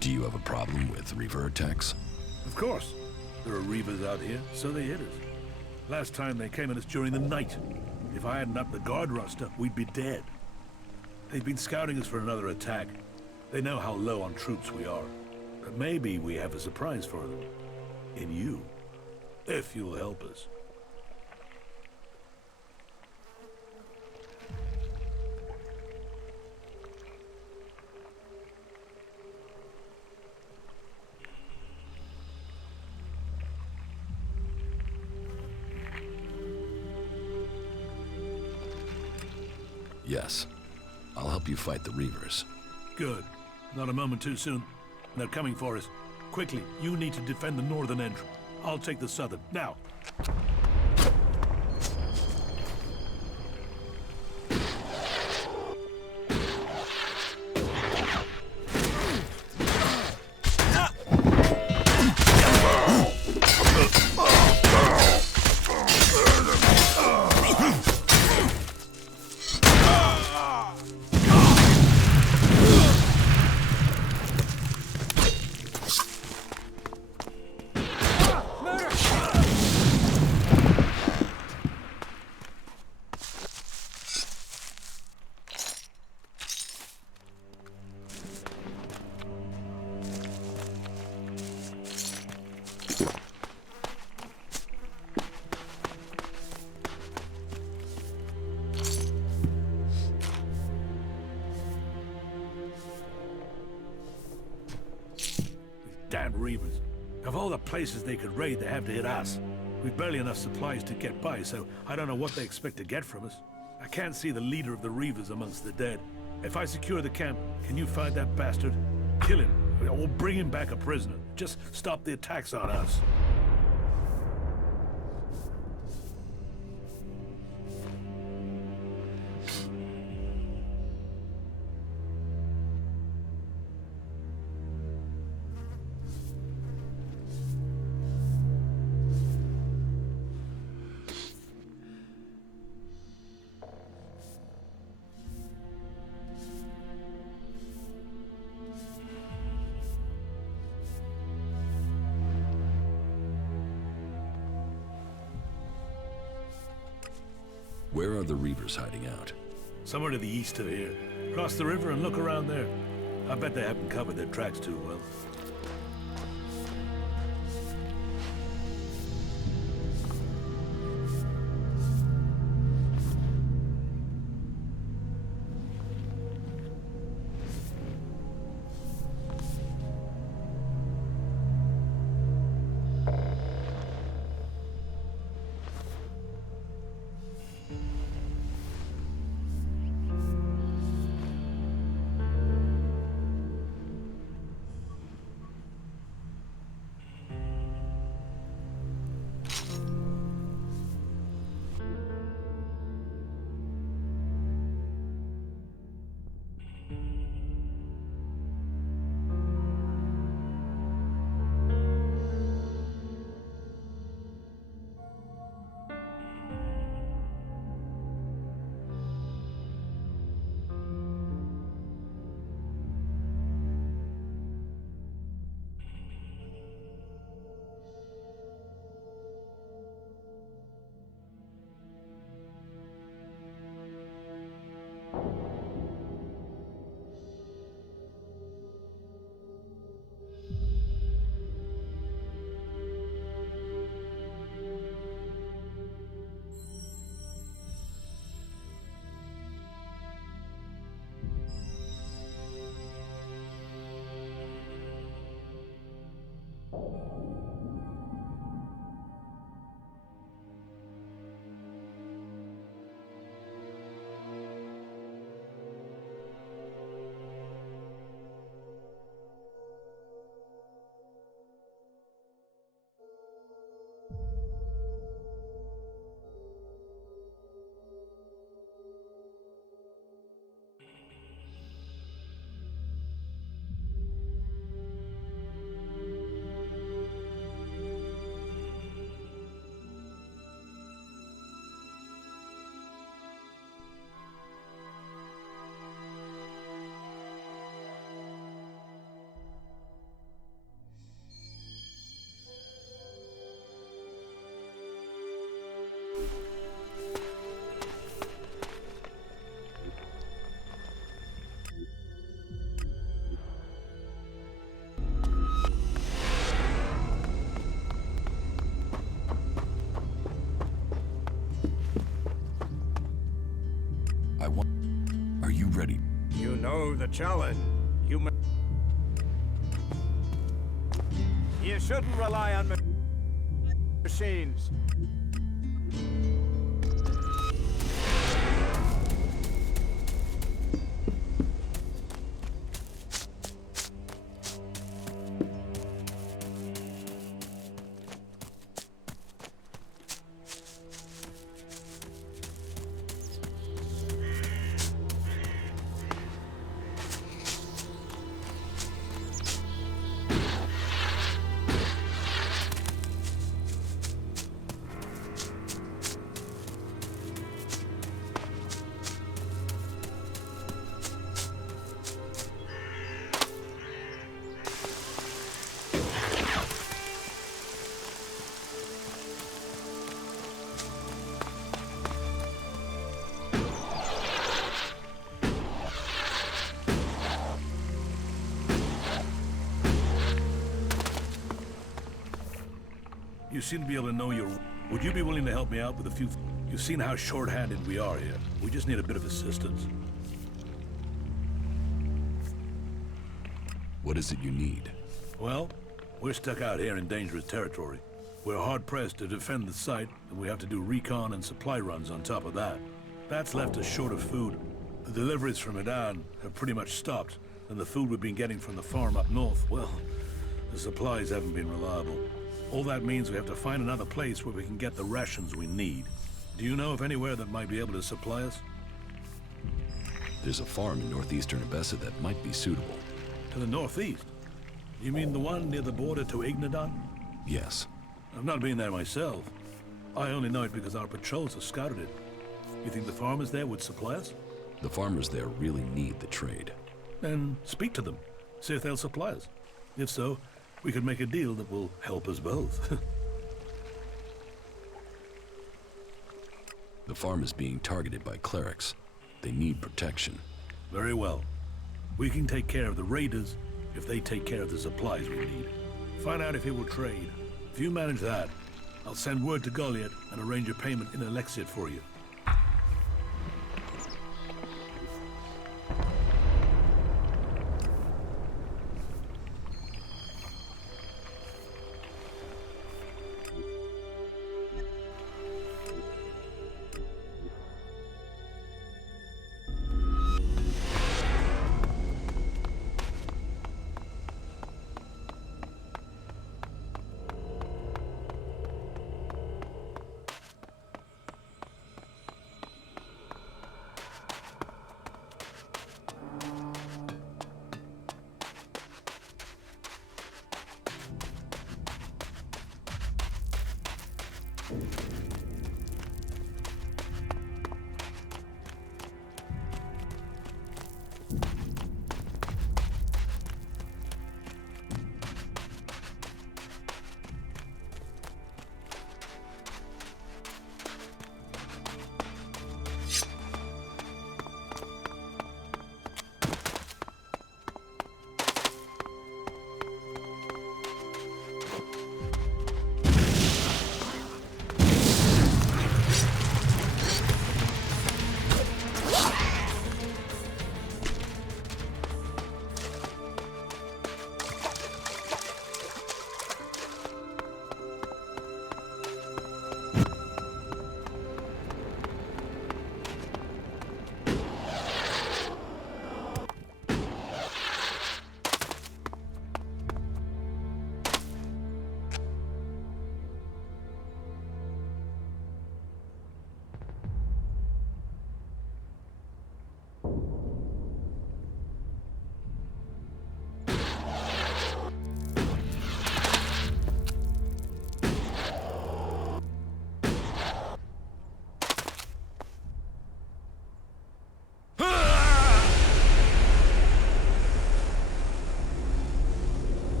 Do you have a problem with Reaver attacks? Of course. There are Reavers out here, so they hit us. Last time they came at us during the night. If I hadn't upped the guard roster, we'd be dead. They've been scouting us for another attack. They know how low on troops we are. But maybe we have a surprise for them. In you. If you'll help us. Yes. I'll help you fight the Reavers. Good. Not a moment too soon. They're coming for us. Quickly, you need to defend the northern entrance. I'll take the southern. Now! Damn Reavers. Of all the places they could raid, they have to hit us. We've barely enough supplies to get by, so I don't know what they expect to get from us. I can't see the leader of the Reavers amongst the dead. If I secure the camp, can you find that bastard? Kill him, or bring him back a prisoner. Just stop the attacks on us. Where are the Reavers hiding out? Somewhere to the east of here. Cross the river and look around there. I bet they haven't covered their tracks too well. Are you ready? You know the challenge. You shouldn't rely on machines. You seem to be able to know your... Would you be willing to help me out with a few... You've seen how short-handed we are here. We just need a bit of assistance. What is it you need? Well, we're stuck out here in dangerous territory. We're hard-pressed to defend the site, and we have to do recon and supply runs on top of that. That's left us short of food. The deliveries from Medan have pretty much stopped, and the food we've been getting from the farm up north, well, the supplies haven't been reliable. All that means we have to find another place where we can get the rations we need. Do you know of anywhere that might be able to supply us? There's a farm in northeastern Abessa that might be suitable. To the northeast? You mean the one near the border to Ignadon? Yes. I've not been there myself. I only know it because our patrols have scouted it. You think the farmers there would supply us? The farmers there really need the trade. Then speak to them. See if they'll supply us. If so, we could make a deal that will help us both. The farm is being targeted by Clerics. They need protection. Very well. We can take care of the raiders if they take care of the supplies we need. Find out if he will trade. If you manage that, I'll send word to Goliath and arrange a payment in Elex for you.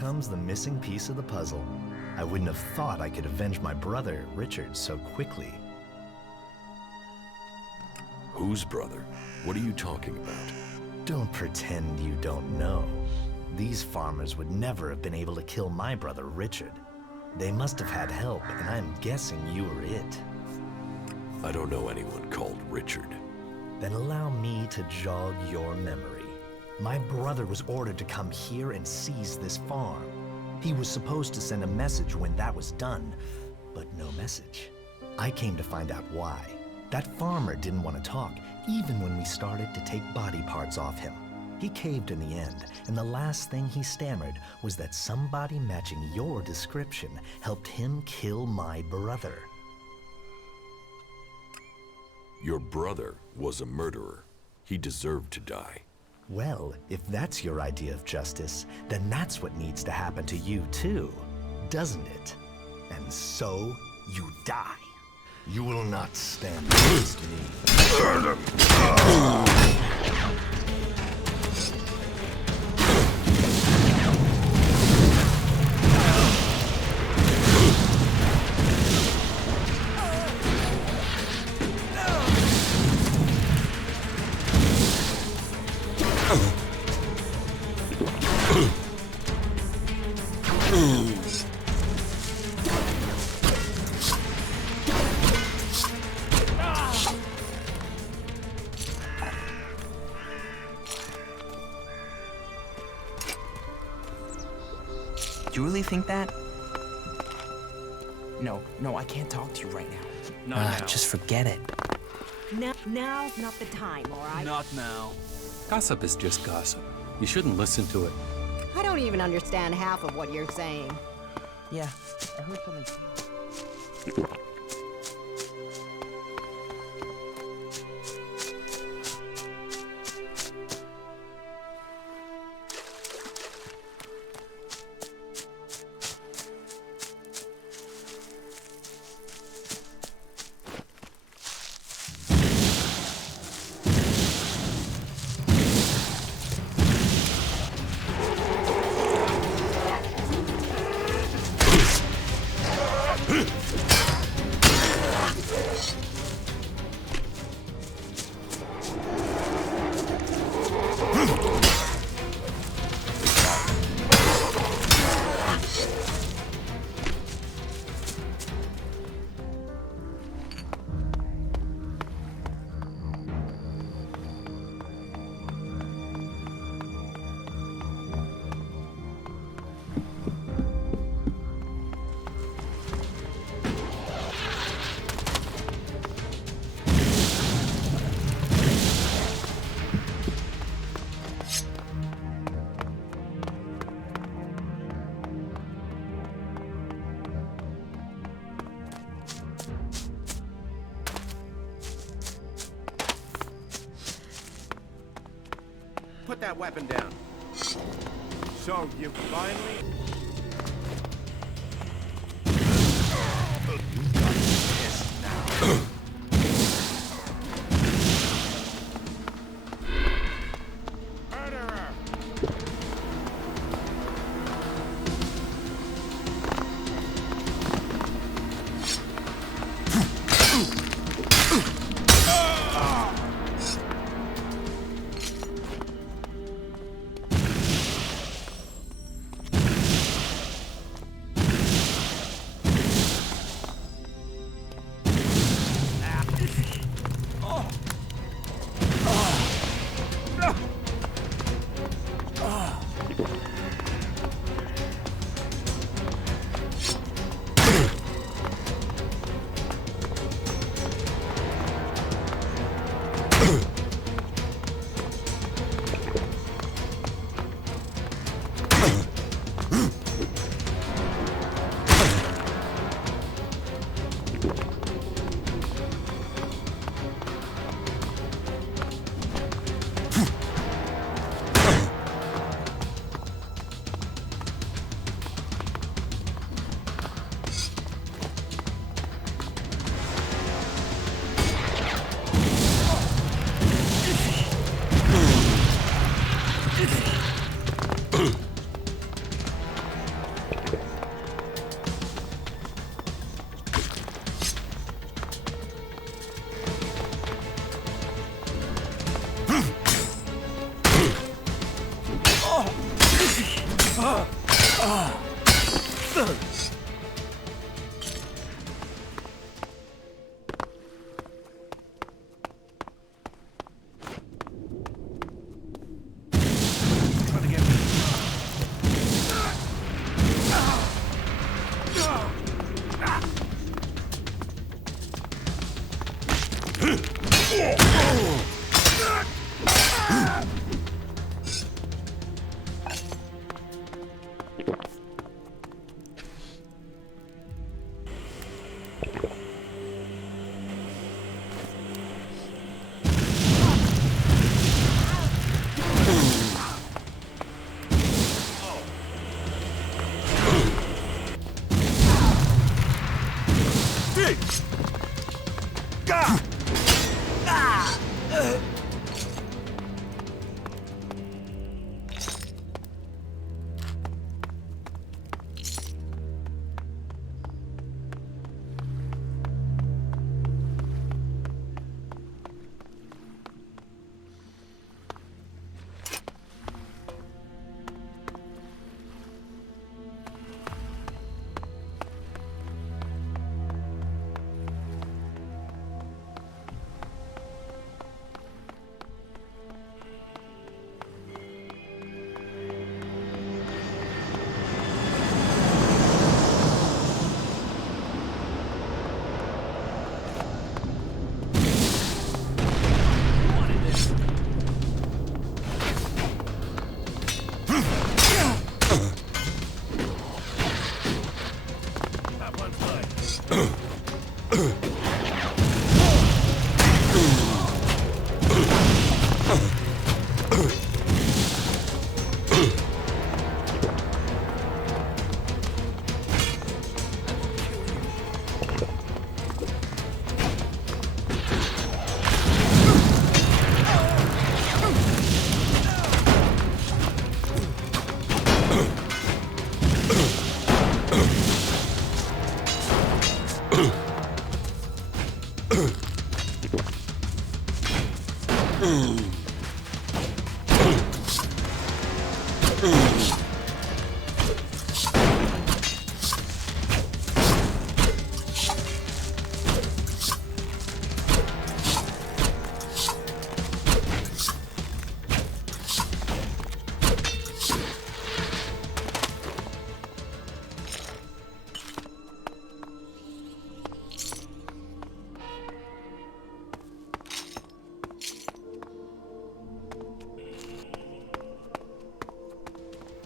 comes the missing piece of the puzzle. I wouldn't have thought I could avenge my brother, Richard, so quickly. Whose brother? What are you talking about? Don't pretend you don't know. These farmers would never have been able to kill my brother, Richard. They must have had help, and I'm guessing you were it. I don't know anyone called Richard. Then allow me to jog your memory. My brother was ordered to come here and seize this farm. He was supposed to send a message when that was done, but no message. I came to find out why. That farmer didn't want to talk, even when we started to take body parts off him. He caved in the end, and the last thing he stammered was that somebody matching your description helped him kill my brother. Your brother was a murderer. He deserved to die. Well, if that's your idea of justice, then that's what needs to happen to you too, doesn't it? And so, you die. You will not stand against me. Do you really think that? No, I can't talk to you right now. Just forget it. Now's not the time, all right? Not now. Gossip is just gossip. You shouldn't listen to it. I don't even understand half of what you're saying. Yeah, I heard something. Put that weapon down. So, you finally...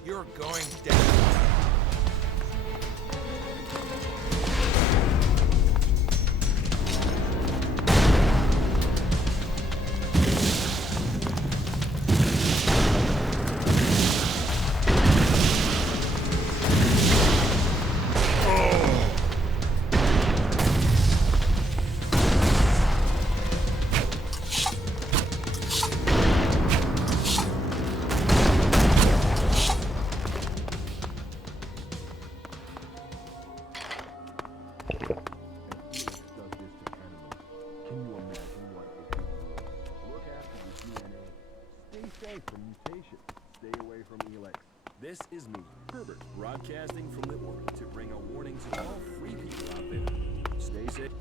You're going down. This is me, Herbert, broadcasting from the orbit to bring a warning to all free people out there. Stay safe.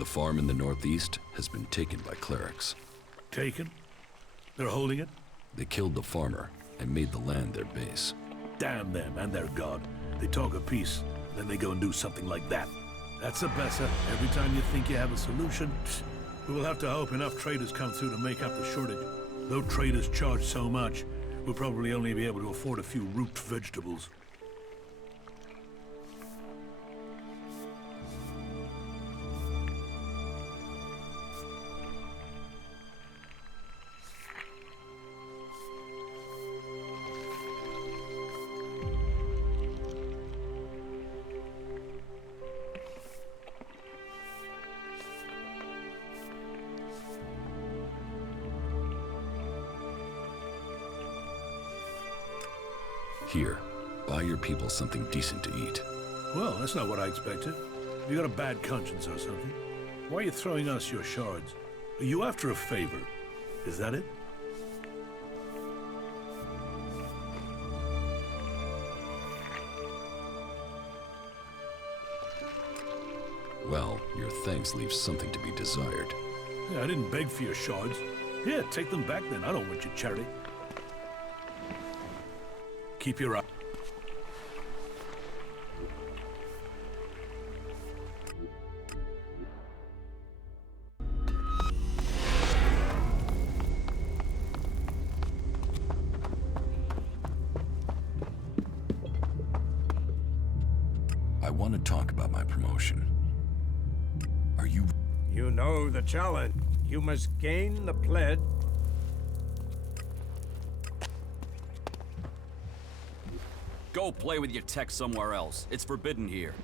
The farm in the northeast has been taken by clerics. Taken? They're holding it? They killed the farmer and made the land their base. Damn them and their god. They talk a piece, then they go and do something like that. That's a Besser. Every time you think you have a solution, we will have to hope enough traders come through to make up the shortage. Though traders charge so much, we'll probably only be able to afford a few root vegetables. Here, buy your people something decent to eat. Well, that's not what I expected. You got a bad conscience or something? Why are you throwing us your shards? Are you after a favor? Is that it? Well, your thanks leave something to be desired. Yeah, I didn't beg for your shards. Yeah, take them back then. I don't want your charity. Keep your eye. I want to talk about my promotion. Are you... You know the challenge. You must gain the pledge. Go play with your tech somewhere else. It's forbidden here.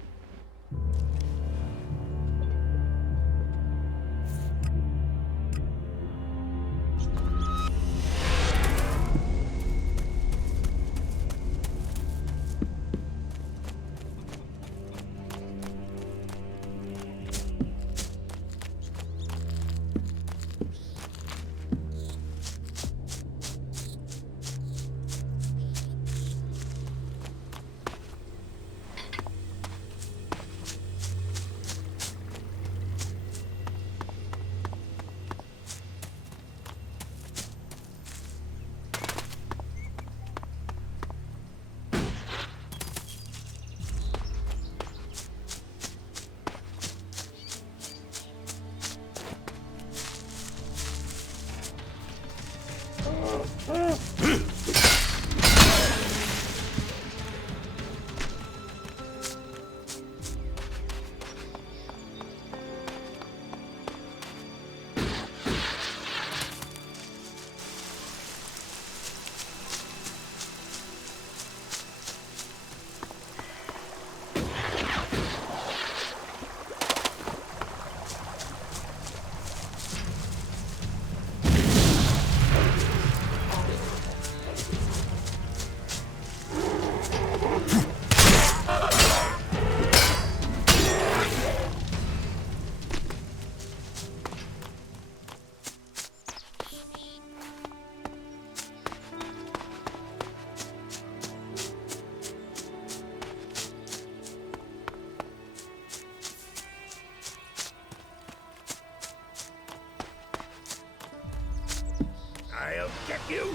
I'll get you!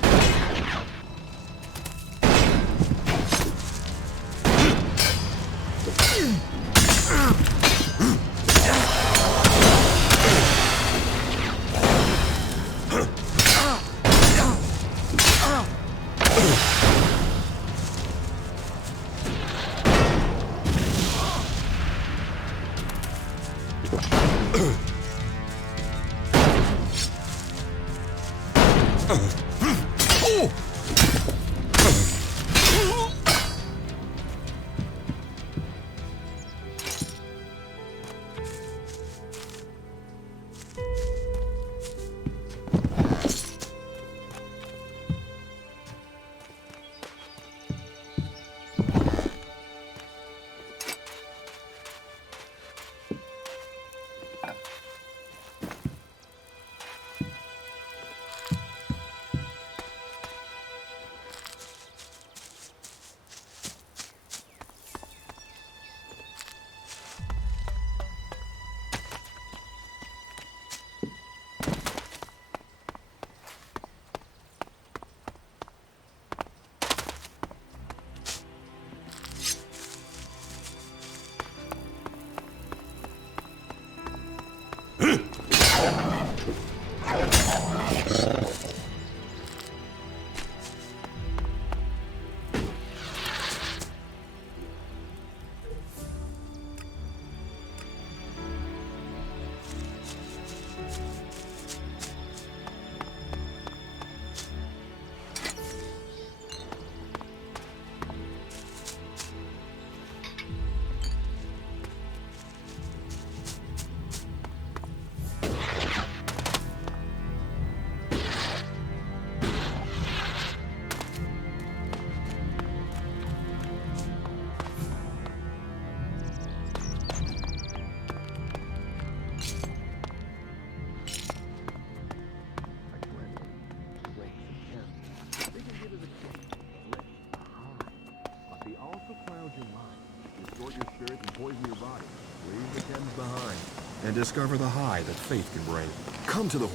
And discover the high that faith can bring. Come to the...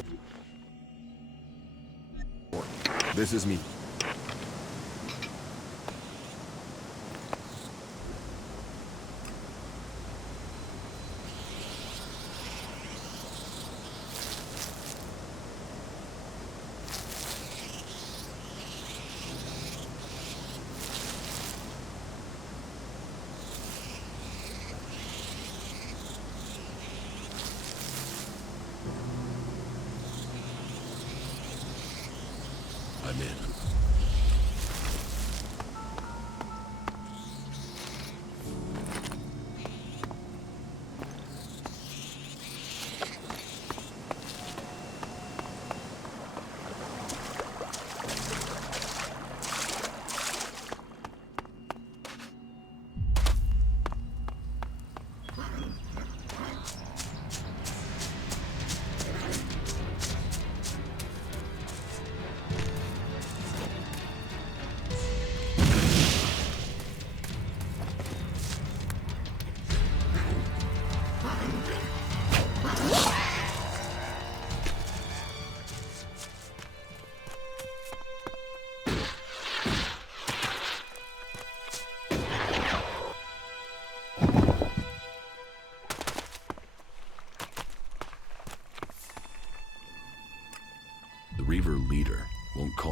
This is me.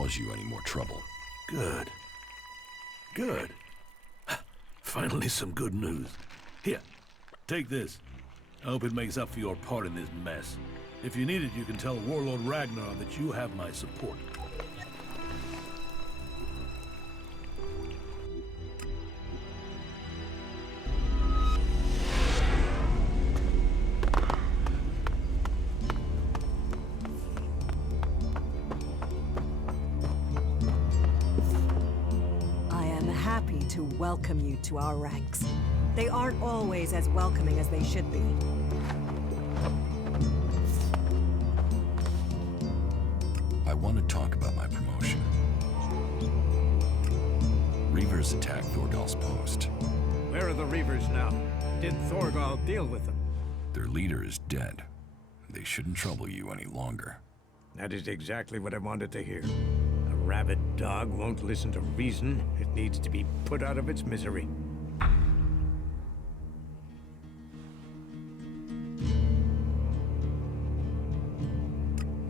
cause you any more trouble. Good. Good. Finally some good news. Here, take this. I hope it makes up for your part in this mess. If you need it, you can tell Warlord Ragnar that you have my support. To welcome you to our ranks. They aren't always as welcoming as they should be. I want to talk about my promotion. Reavers attacked Thorgal's post. Where are the Reavers now? Did Thorgal deal with them? Their leader is dead. They shouldn't trouble you any longer. That is exactly what I wanted to hear. A rabid dog won't listen to reason. It needs to be put out of its misery.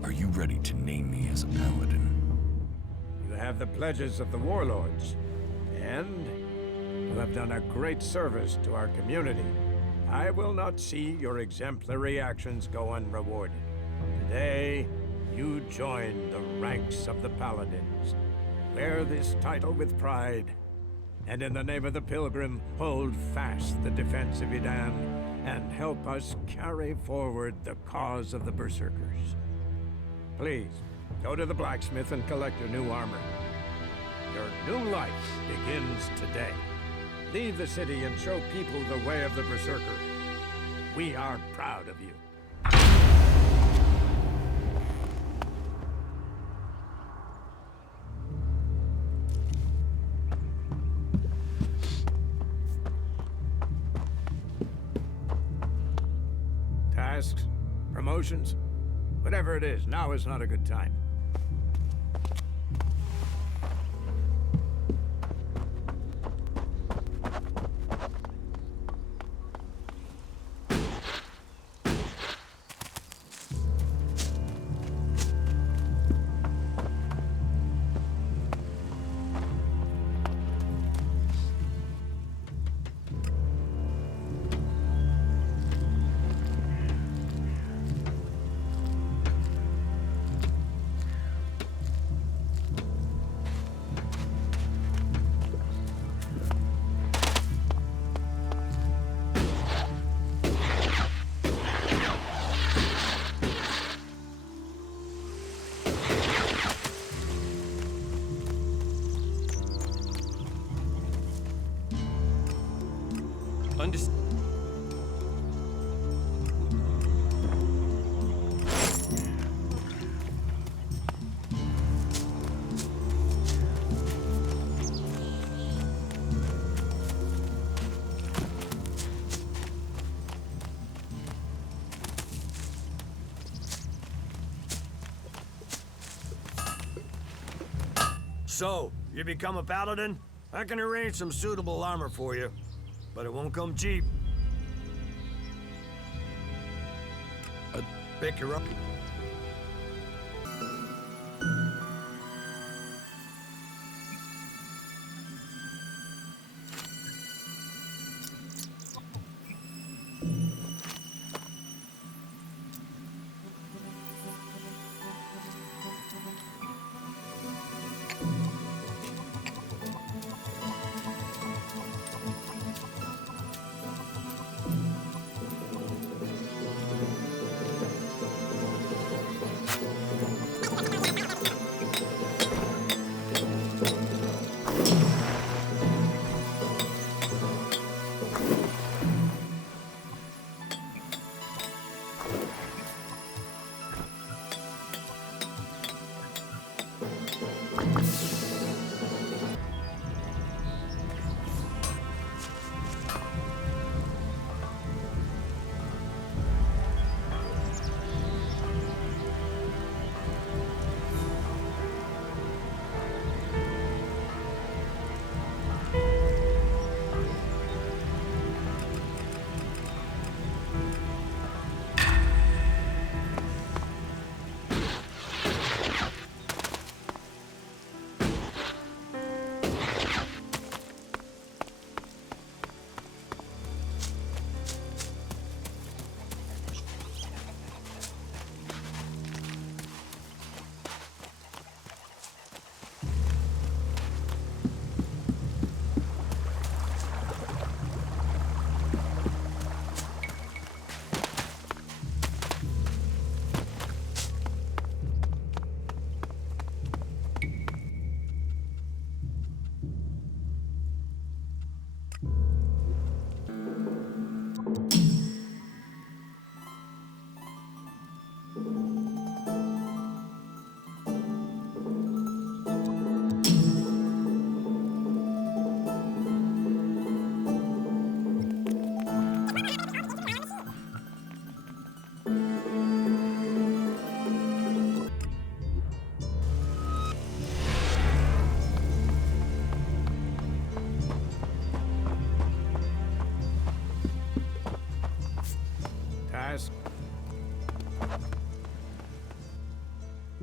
Are you ready to name me as a paladin? You have the pledges of the warlords, and you have done a great service to our community. I will not see your exemplary actions go unrewarded. Today, you join the ranks of the Paladins. Wear this title with pride, and in the name of the Pilgrim, hold fast the defense of Idan, and help us carry forward the cause of the Berserkers. Please, go to the blacksmith and collect your new armor. Your new life begins today. Leave the city and show people the way of the Berserker. We are proud of you. Tasks, promotions, whatever it is, now is not a good time. So, you become a paladin? I can arrange some suitable armor for you, but it won't come cheap. Pick her up.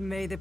May the...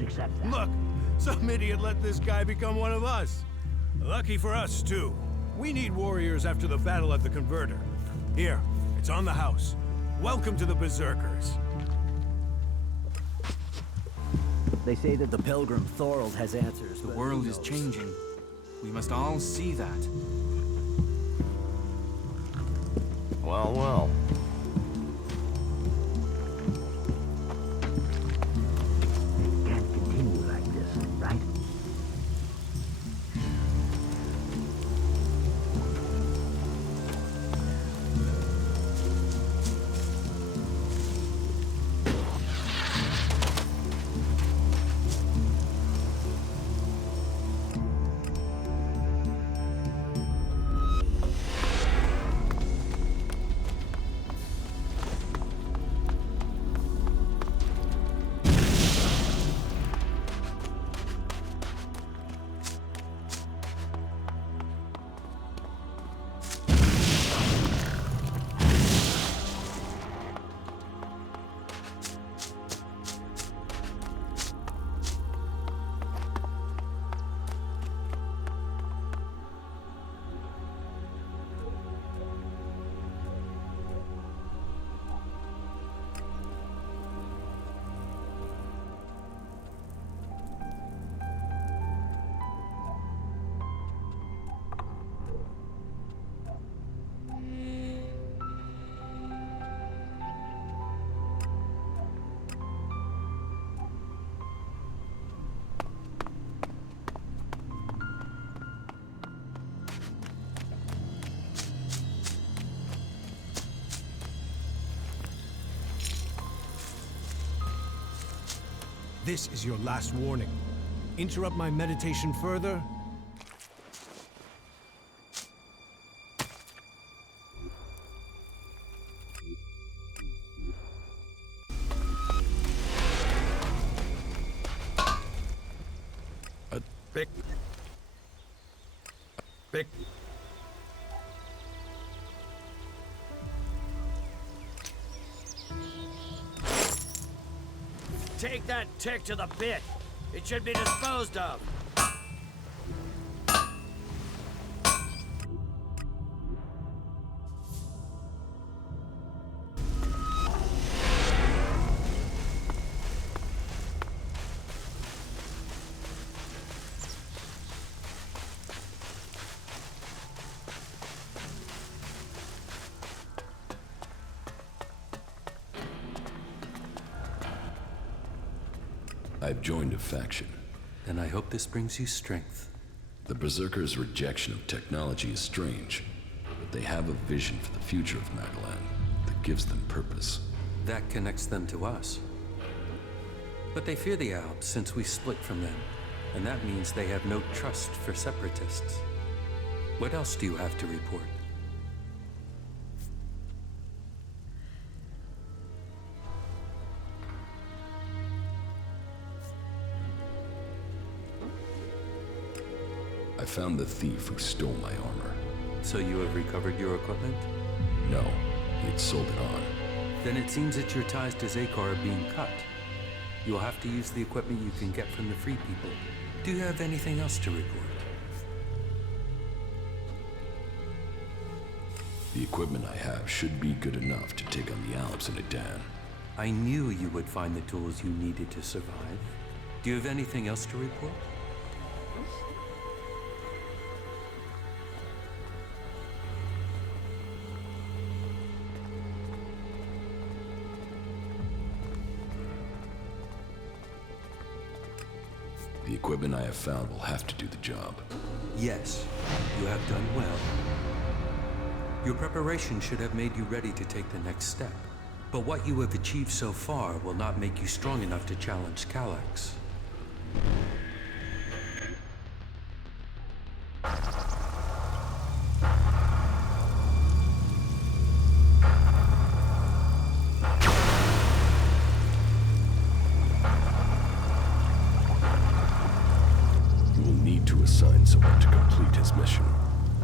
Accept that. Look, some idiot let this guy become one of us. Lucky for us, too. We need warriors after the battle at the Converter. Here, it's on the house. Welcome to the Berserkers. They say that the pilgrim Thorgal has answers. The world is changing. We must all see that. Well, well. This is your last warning. Interrupt my meditation further? Pick. Take that tick to the pit. It should be disposed of. I've joined a faction. Then I hope this brings you strength. The Berserkers' rejection of technology is strange, but they have a vision for the future of Magalan that gives them purpose. That connects them to us. But they fear the Albs since we split from them, and that means they have no trust for separatists. What else do you have to report? I found the thief who stole my armor. So you have recovered your equipment? No, he had sold it on. Then it seems that your ties to Zakor are being cut. You'll have to use the equipment you can get from the Free People. Do you have anything else to report? The equipment I have should be good enough to take on the Albs in Adan. I knew you would find the tools you needed to survive. Do you have anything else to report? The equipment I have found will have to do the job. Yes, you have done well. Your preparation should have made you ready to take the next step. But what you have achieved so far will not make you strong enough to challenge Calex. You will need to assign someone to complete his mission.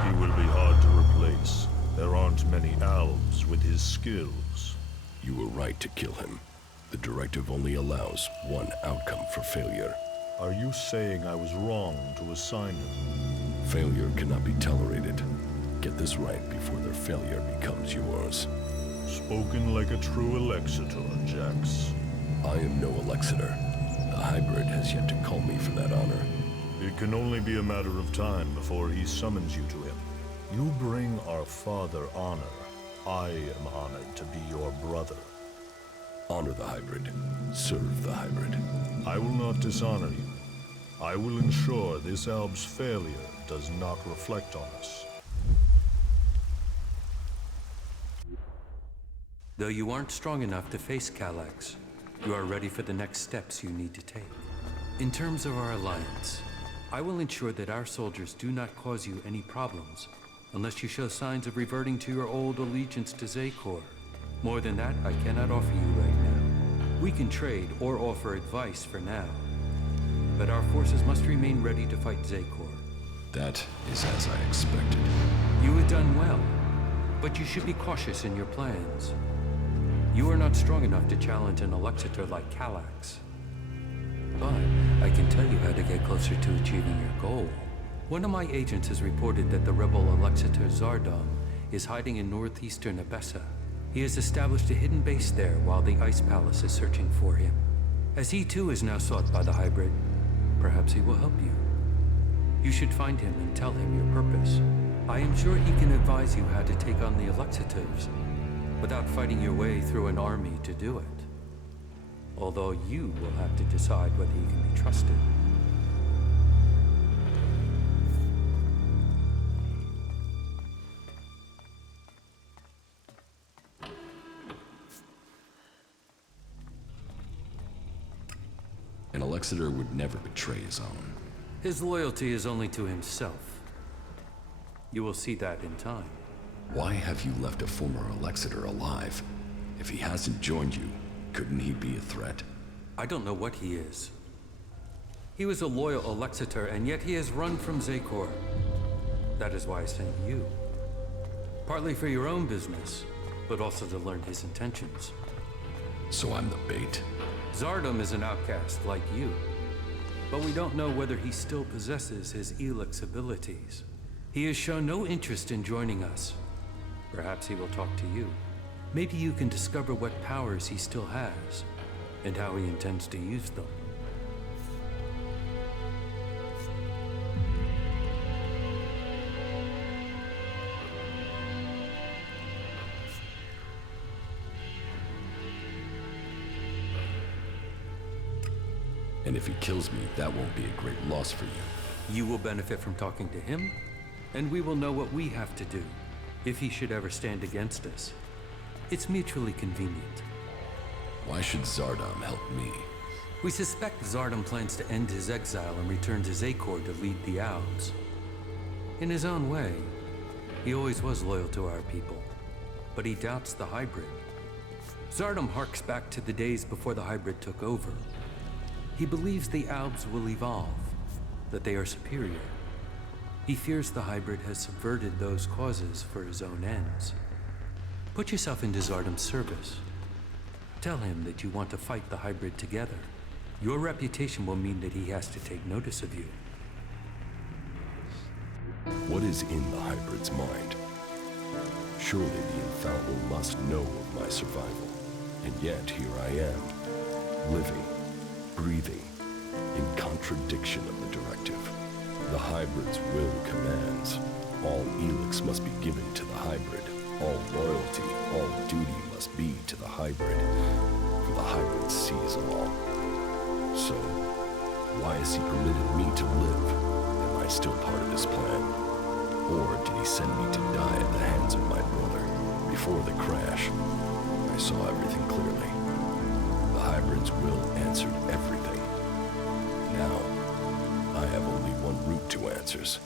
He will be hard to replace. There aren't many Albs with his skills. You were right to kill him. The directive only allows one outcome for failure. Are you saying I was wrong to assign him? Failure cannot be tolerated. Get this right before their failure becomes yours. Spoken like a true Elexitor, Jax. I am no Elexitor. The hybrid has yet to call me for that honor. It can only be a matter of time before he summons you to him. You bring our father honor. I am honored to be your brother. Honor the hybrid. Serve the hybrid. I will not dishonor you. I will ensure this Alb's failure does not reflect on us. Though you aren't strong enough to face Calex, you are ready for the next steps you need to take. In terms of our alliance, I will ensure that our soldiers do not cause you any problems unless you show signs of reverting to your old allegiance to Zakor. More than that, I cannot offer you right now. We can trade or offer advice for now, but our forces must remain ready to fight Zakor. That is as I expected. You have done well, but you should be cautious in your plans. You are not strong enough to challenge an Elexitor like Calex. But I can tell you how to get closer to achieving your goal. One of my agents has reported that the rebel Elexitor Zardom is hiding in northeastern Abessa. He has established a hidden base there while the Ice Palace is searching for him. As he too is now sought by the hybrid, perhaps he will help you. You should find him and tell him your purpose. I am sure he can advise you how to take on the Elexitors without fighting your way through an army to do it. Although you will have to decide whether he can be trusted. An Elexitor would never betray his own. His loyalty is only to himself. You will see that in time. Why have you left a former Elexitor alive? If he hasn't joined you, couldn't he be a threat? I don't know what he is. He was a loyal Elexitor, and yet he has run from Zakor. That is why I sent you. Partly for your own business, but also to learn his intentions. So I'm the bait? Zardom is an outcast like you, but we don't know whether he still possesses his Elex abilities. He has shown no interest in joining us. Perhaps he will talk to you. Maybe you can discover what powers he still has, and how he intends to use them. And if he kills me, that won't be a great loss for you. You will benefit from talking to him, and we will know what we have to do, if he should ever stand against us. It's mutually convenient. Why should Zardom help me? We suspect Zardom plans to end his exile and return to Zakor to lead the Albs. In his own way, he always was loyal to our people, but he doubts the hybrid. Zardom harks back to the days before the hybrid took over. He believes the Albs will evolve, that they are superior. He fears the hybrid has subverted those causes for his own ends. Put yourself into Zardom's service. Tell him that you want to fight the hybrid together. Your reputation will mean that he has to take notice of you. What is in the hybrid's mind? Surely the infallible must know of my survival. And yet here I am, living, breathing, in contradiction of the directive. The hybrid's will commands. All Elex must be given to the hybrid. All loyalty, all duty must be to the hybrid. For the hybrid sees all. So, why has he permitted me to live? Am I still part of his plan? Or did he send me to die at the hands of my brother? Before the crash, I saw everything clearly. The hybrid's will answered everything. Now, I have only one route to answers.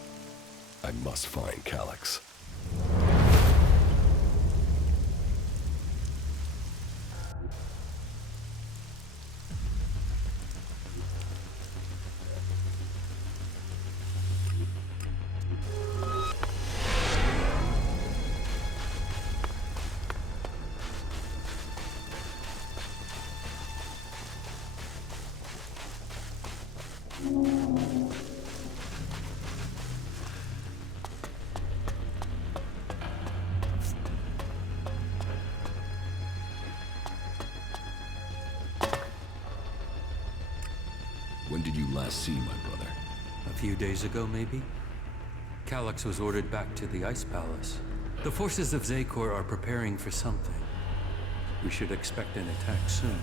I must find Calyx. When did you last see my brother? A few days ago, maybe? Calyx was ordered back to the Ice Palace. The forces of Zakor are preparing for something. We should expect an attack soon.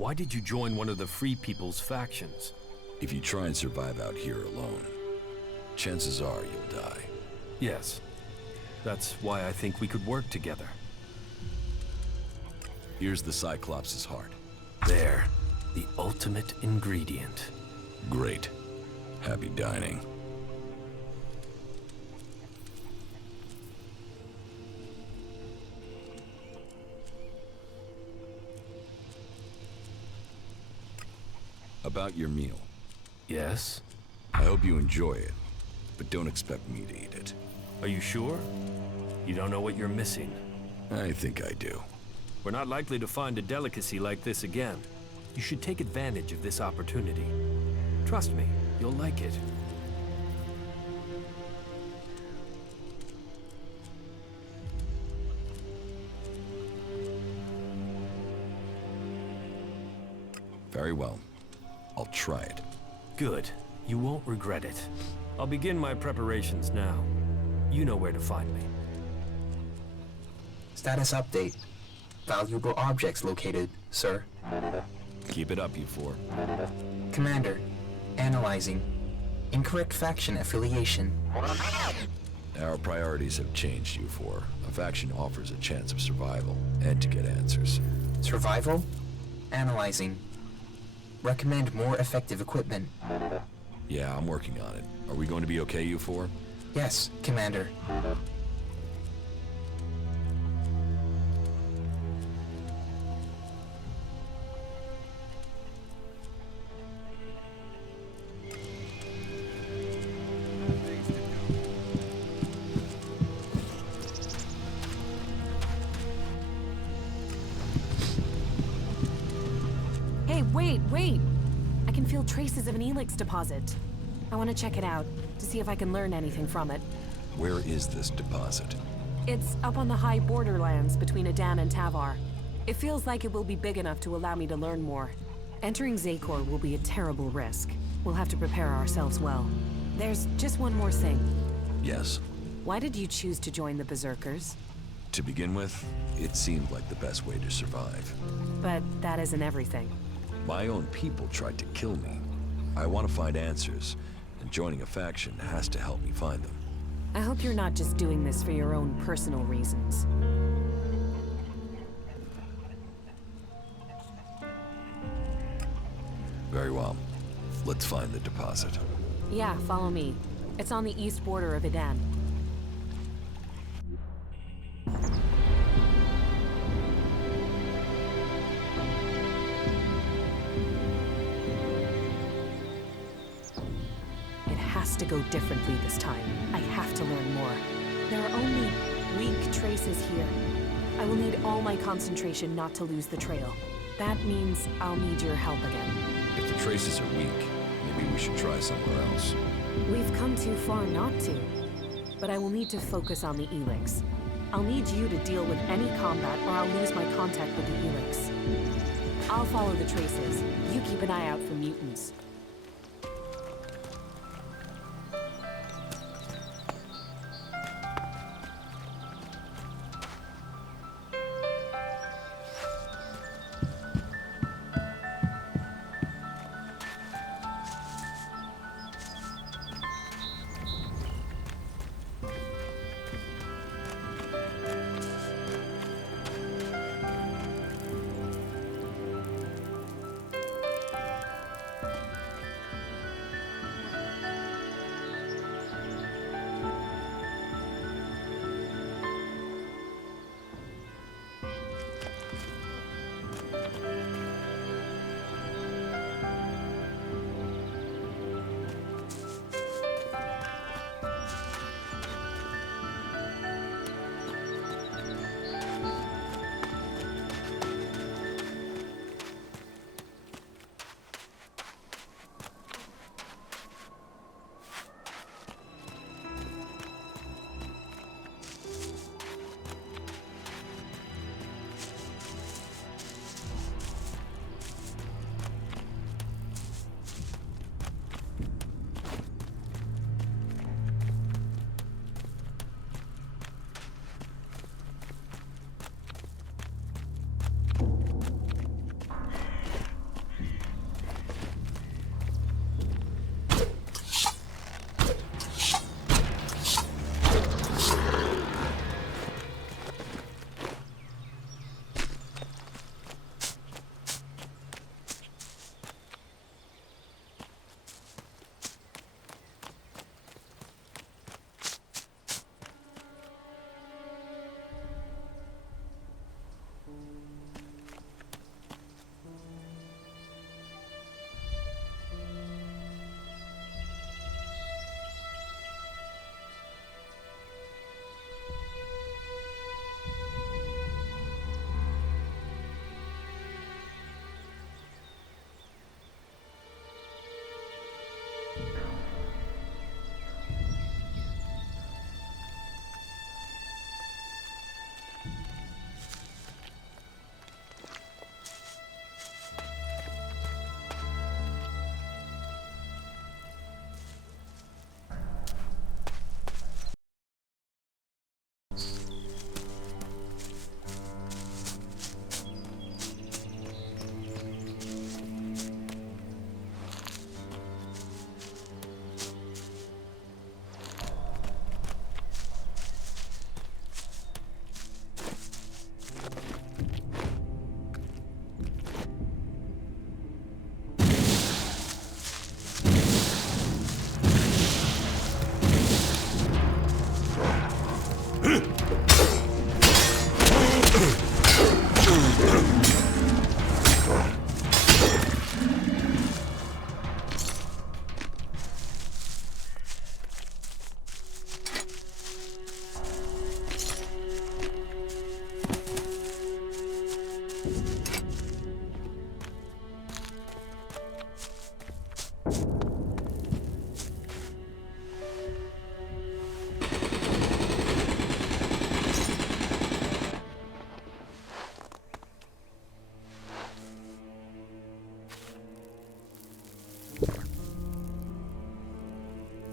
Why did you join one of the Free People's factions? If you try and survive out here alone, chances are you'll die. Yes. That's why I think we could work together. Here's the Cyclops' heart. There. The ultimate ingredient. Great. Happy dining. About your meal. Yes? I hope you enjoy it, but don't expect me to eat it. Are you sure? You don't know what you're missing. I think I do. We're not likely to find a delicacy like this again. You should take advantage of this opportunity. Trust me, you'll like it. Very well. I'll try it. Good. You won't regret it. I'll begin my preparations now. You know where to find me. Status update. Valuable objects located, sir. Keep it up, you four. Commander, analyzing. Incorrect faction affiliation. Our priorities have changed, you four. A faction offers a chance of survival and to get answers. Survival? Analyzing. Recommend more effective equipment. Yeah, I'm working on it. Are we going to be okay, you four? Yes, Commander. Hey, wait! I can feel traces of an Elex deposit. I want to check it out, to see if I can learn anything from it. Where is this deposit? It's up on the high borderlands between Adan and Tavar. It feels like it will be big enough to allow me to learn more. Entering Zakor will be a terrible risk. We'll have to prepare ourselves well. There's just one more thing. Yes. Why did you choose to join the Berserkers? To begin with, it seemed like the best way to survive. But that isn't everything. My own people tried to kill me. I want to find answers, and joining a faction has to help me find them. I hope you're not just doing this for your own personal reasons. Very well. Let's find the deposit. Yeah, follow me. It's on the east border of Adan. To go differently this time. I have to learn more. There are only weak traces here. I will need all my concentration not to lose the trail. That means I'll need your help again. If the traces are weak, maybe we should try somewhere else. We've come too far not to. But I will need to focus on the Elex. I'll need you to deal with any combat or I'll lose my contact with the Elex. I'll follow the traces. You keep an eye out for mutants.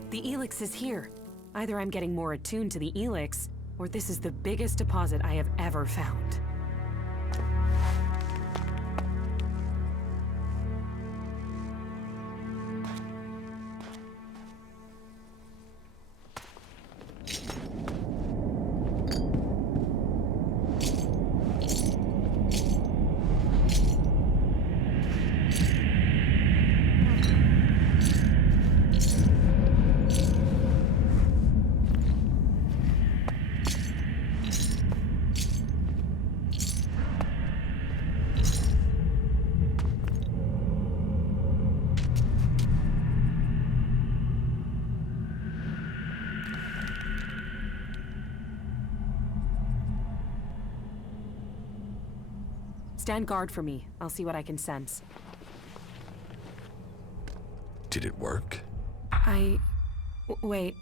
The Elex is here. Either I'm getting more attuned to the Elex, or this is the biggest deposit I have ever found. Stand guard for me. I'll see what I can sense. Did it work? Wait.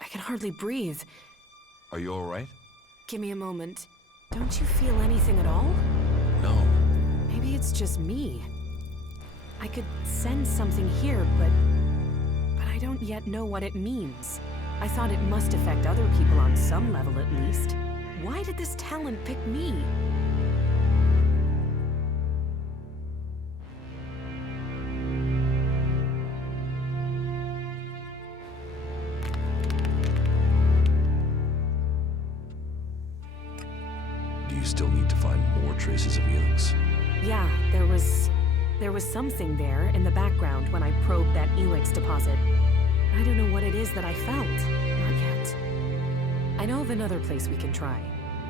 I can hardly breathe. Are you alright? Give me a moment. Don't you feel anything at all? No. Maybe it's just me. I could sense something here, but I don't yet know what it means. I thought it must affect other people on some level at least. Why did this talent pick me? You still need to find more traces of Elex. Yeah, there was something there in the background when I probed that Elex deposit. I don't know what it is that I found. Not yet. I know of another place we can try,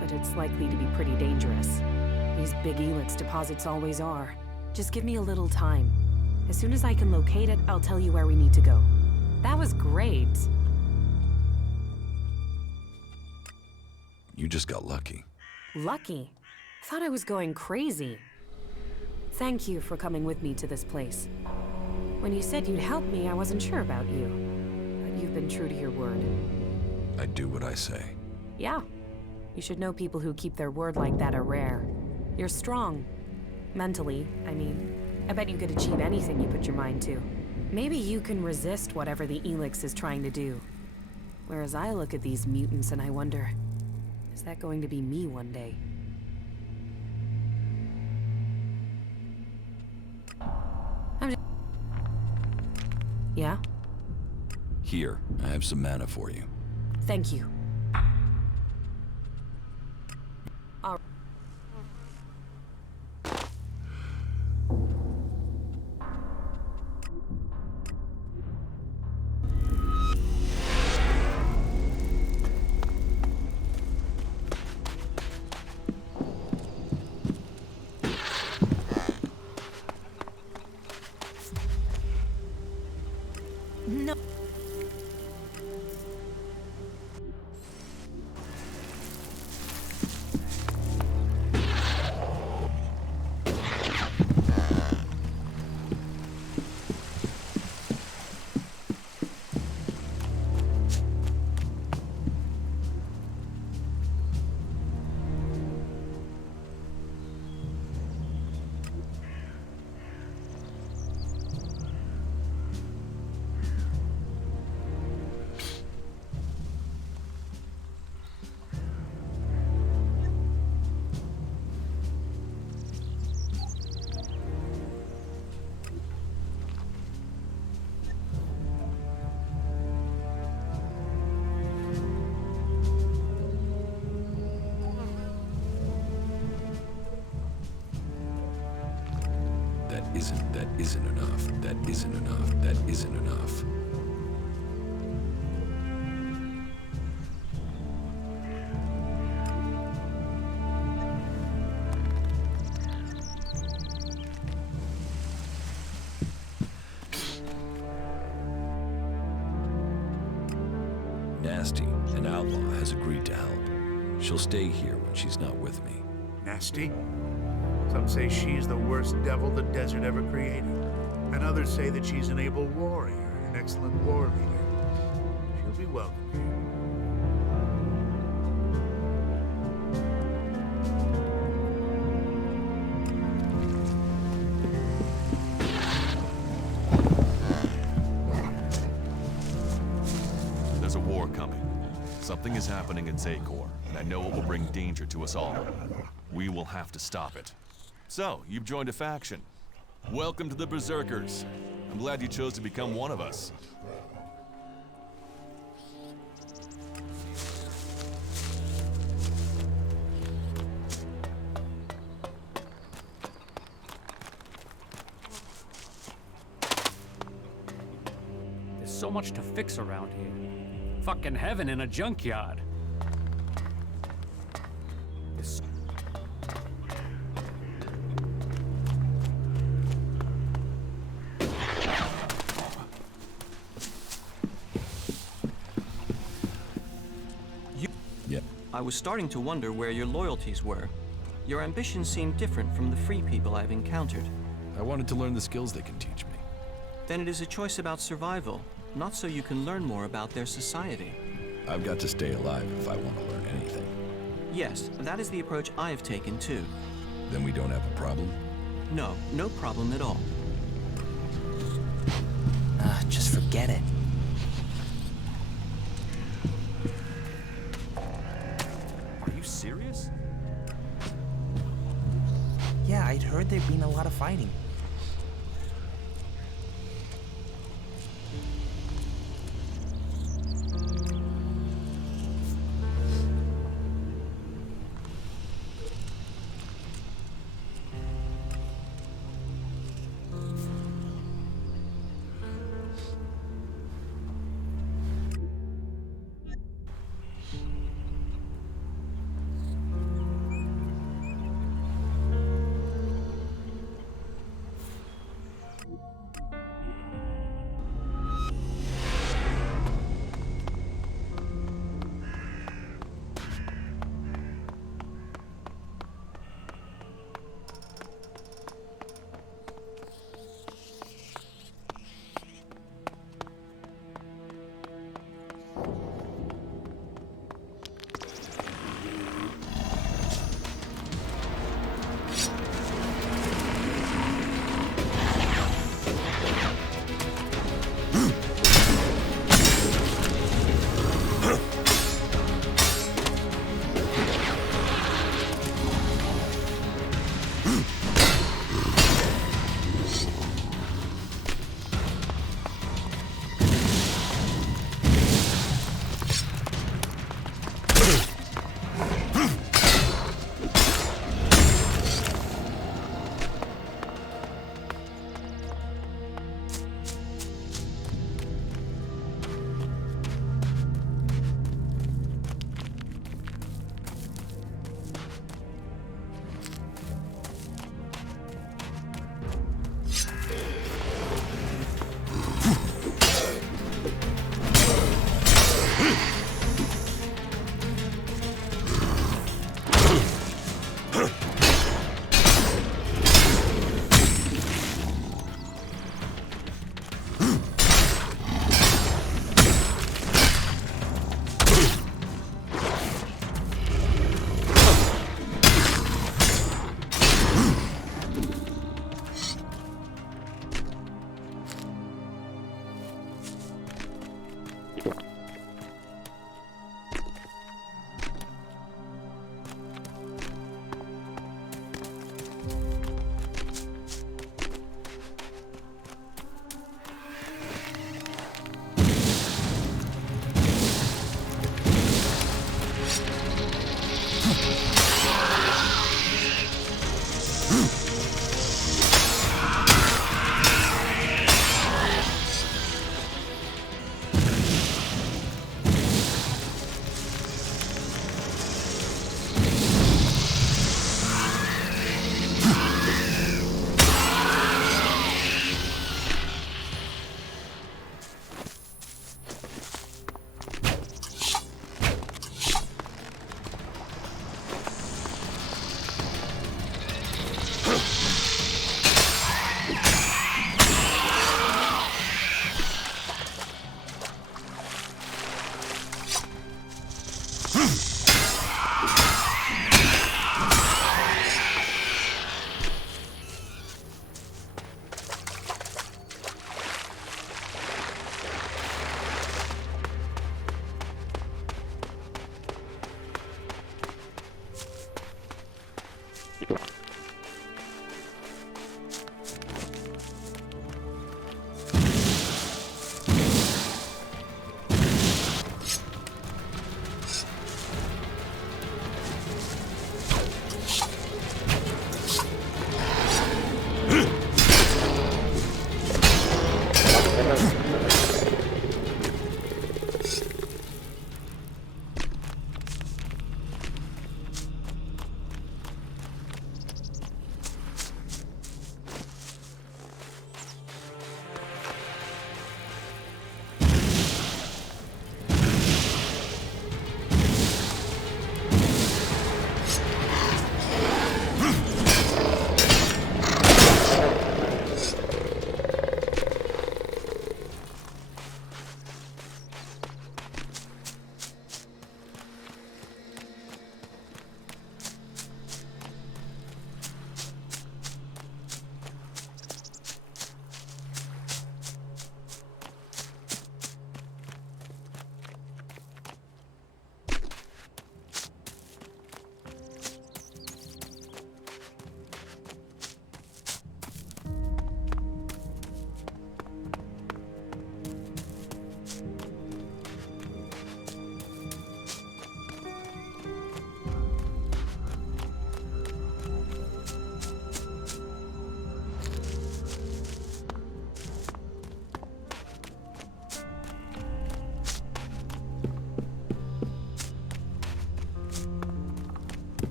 but it's likely to be pretty dangerous. These big Elex deposits always are. Just give me a little time. As soon as I can locate it, I'll tell you where we need to go. That was great. You just got lucky. Lucky? Thought I was going crazy. Thank you for coming with me to this place. When you said you'd help me, I wasn't sure about you. But you've been true to your word. I do what I say. Yeah. You should know people who keep their word like that are rare. You're strong. Mentally, I mean. I bet you could achieve anything you put your mind to. Maybe you can resist whatever the Elex is trying to do. Whereas I look at these mutants and I wonder, is that going to be me one day? Yeah? Here, I have some mana for you. Thank you. isn't enough. That isn't enough. That isn't enough. Nasty, an outlaw, has agreed to help. She'll stay here when she's not with me. Nasty? Some say she's the worst devil the desert ever created. And others say that she's an able warrior, an excellent war leader. She'll be welcome here. There's a war coming. Something is happening in Zakor, and I know it will bring danger to us all. We will have to stop it. So, you've joined a faction. Welcome to the Berserkers. I'm glad you chose to become one of us. There's so much to fix around here. Fucking heaven in a junkyard. I was starting to wonder where your loyalties were. Your ambitions seem different from the free people I've encountered. I wanted to learn the skills they can teach me. Then it is a choice about survival, not so you can learn more about their society. I've got to stay alive if I want to learn anything. Yes, that is the approach I have taken too. Then we don't have a problem? No, no problem at all. Just forget it. Are you serious? Yeah, I'd heard there'd been a lot of fighting.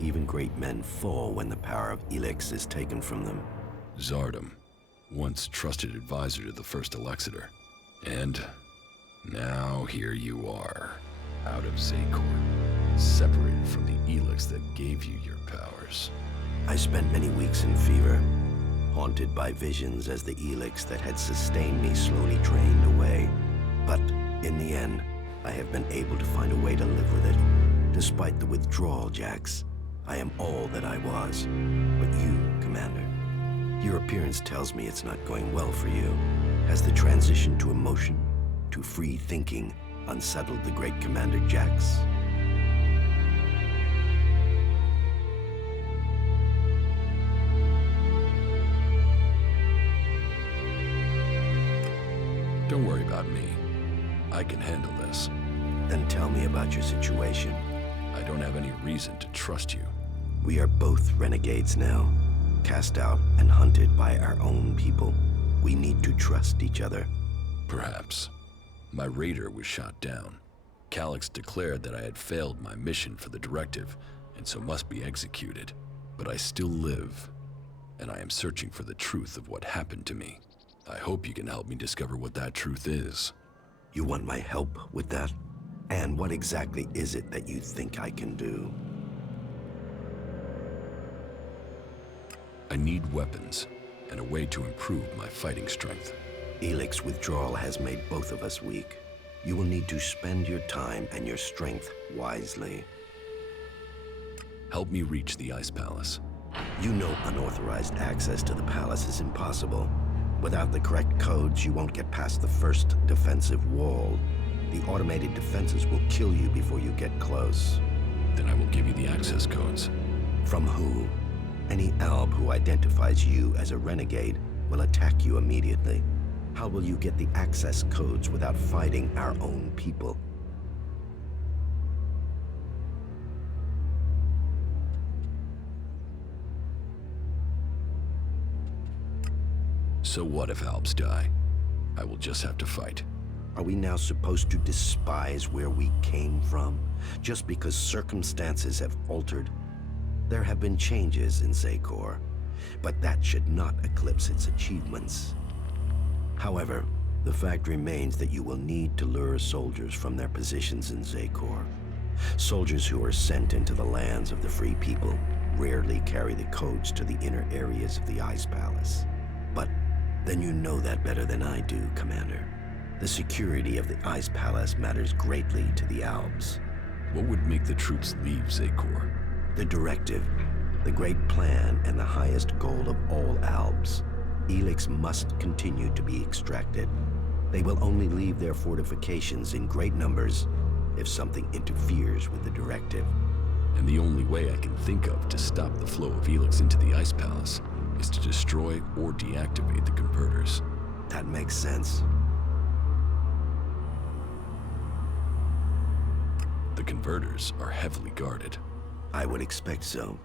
Even great men fall when the power of Elex is taken from them. Zardom, once trusted advisor to the first Elexitor. And now here you are, out of Zakor, separated from the Elex that gave you your powers. I spent many weeks in fever, haunted by visions as the Elex that had sustained me slowly drained away. But in the end, I have been able to find a way to live with it. Despite the withdrawal, Jax, I am all that I was. But you, Commander, your appearance tells me it's not going well for you. Has the transition to emotion, to free thinking, unsettled the great Commander Jax? Don't worry about me. I can handle this. Then tell me about your situation. I don't have any reason to trust you. We are both renegades now, cast out and hunted by our own people. We need to trust each other. Perhaps. My raider was shot down. Calyx declared that I had failed my mission for the directive, and so must be executed. But I still live, and I am searching for the truth of what happened to me. I hope you can help me discover what that truth is. You want my help with that? And what exactly is it that you think I can do? I need weapons, and a way to improve my fighting strength. Elex withdrawal has made both of us weak. You will need to spend your time and your strength wisely. Help me reach the Ice Palace. You know unauthorized access to the palace is impossible. Without the correct codes, you won't get past the first defensive wall. The automated defenses will kill you before you get close. Then I will give you the access codes. From who? Any Alb who identifies you as a renegade will attack you immediately. How will you get the access codes without fighting our own people? So what if Albs die? I will just have to fight. Are we now supposed to despise where we came from, just because circumstances have altered? There have been changes in Zekor, but that should not eclipse its achievements. However, the fact remains that you will need to lure soldiers from their positions in Zekor. Soldiers who are sent into the lands of the Free People rarely carry the codes to the inner areas of the Ice Palace. But then you know that better than I do, Commander. The security of the Ice Palace matters greatly to the Albs. What would make the troops leave Zekor? The directive, the great plan, and the highest goal of all Albs. Elex must continue to be extracted. They will only leave their fortifications in great numbers if something interferes with the directive. And the only way I can think of to stop the flow of Elex into the Ice Palace is to destroy or deactivate the converters. That makes sense. The converters are heavily guarded. I would expect so.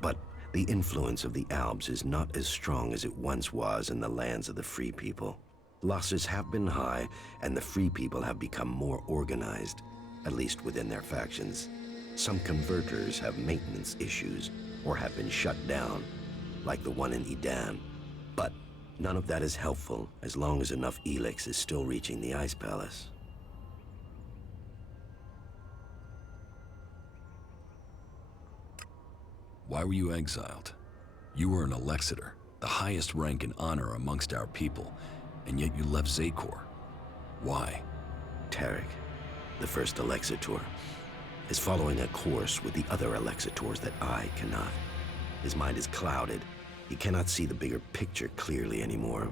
But the influence of the Albs is not as strong as it once was in the lands of the Free People. Losses have been high, and the Free People have become more organized, at least within their factions. Some converters have maintenance issues, or have been shut down, like the one in Edan. But none of that is helpful as long as enough Elex is still reaching the Ice Palace. Why were you exiled? You were an Alexitor, the highest rank and honor amongst our people, and yet you left Zekor. Why? Tarek, the first Alexitor, is following a course with the other Alexitors that I cannot. His mind is clouded. He cannot see the bigger picture clearly anymore.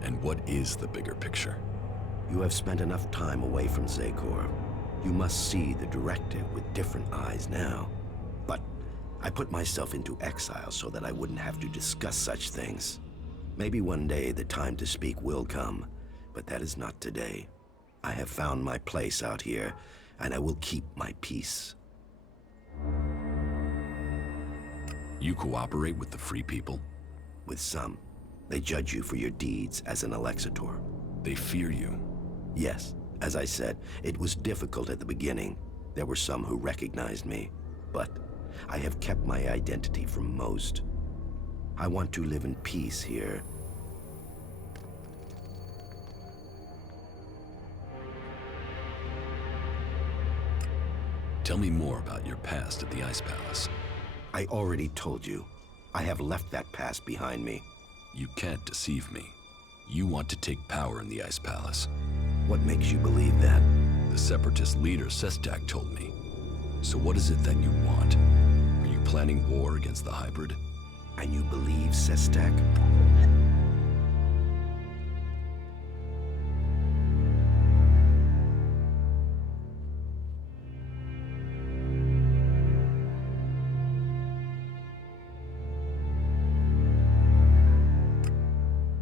And what is the bigger picture? You have spent enough time away from Zekor. You must see the directive with different eyes now. But I put myself into exile so that I wouldn't have to discuss such things. Maybe one day the time to speak will come, but that is not today. I have found my place out here, and I will keep my peace. You cooperate with the Free People? With some. They judge you for your deeds as an Alexitor. They fear you? Yes. As I said, it was difficult at the beginning. There were some who recognized me, but I have kept my identity from most. I want to live in peace here. Tell me more about your past at the Ice Palace. I already told you. I have left that past behind me. You can't deceive me. You want to take power in the Ice Palace. What makes you believe that? The Separatist leader, Sestak, told me. So what is it that you want? Are you planning war against the hybrid? And you believe Sestak?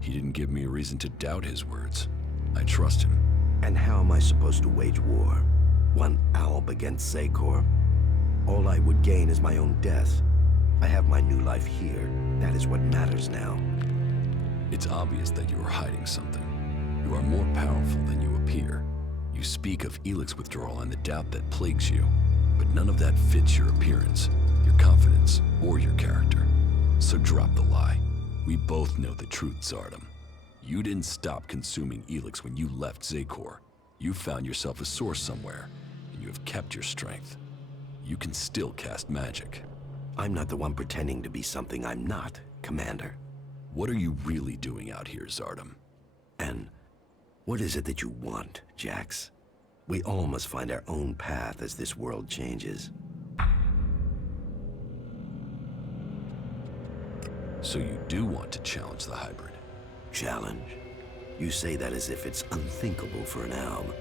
He didn't give me a reason to doubt his words. I trust him. And how am I supposed to wage war? One Alb against Zekor? All I would gain is my own death. I have my new life here. That is what matters now. It's obvious that you are hiding something. You are more powerful than you appear. You speak of Elex withdrawal and the doubt that plagues you, but none of that fits your appearance, your confidence, or your character. So drop the lie. We both know the truth, Zardom. You didn't stop consuming Elex when you left Zekor. You found yourself a source somewhere, and you have kept your strength. You can still cast magic. I'm not the one pretending to be something I'm not, Commander. What are you really doing out here, Zardom? And what is it that you want, Jax? We all must find our own path as this world changes. So you do want to challenge the hybrid? Challenge? You say that as if it's unthinkable for an Alb.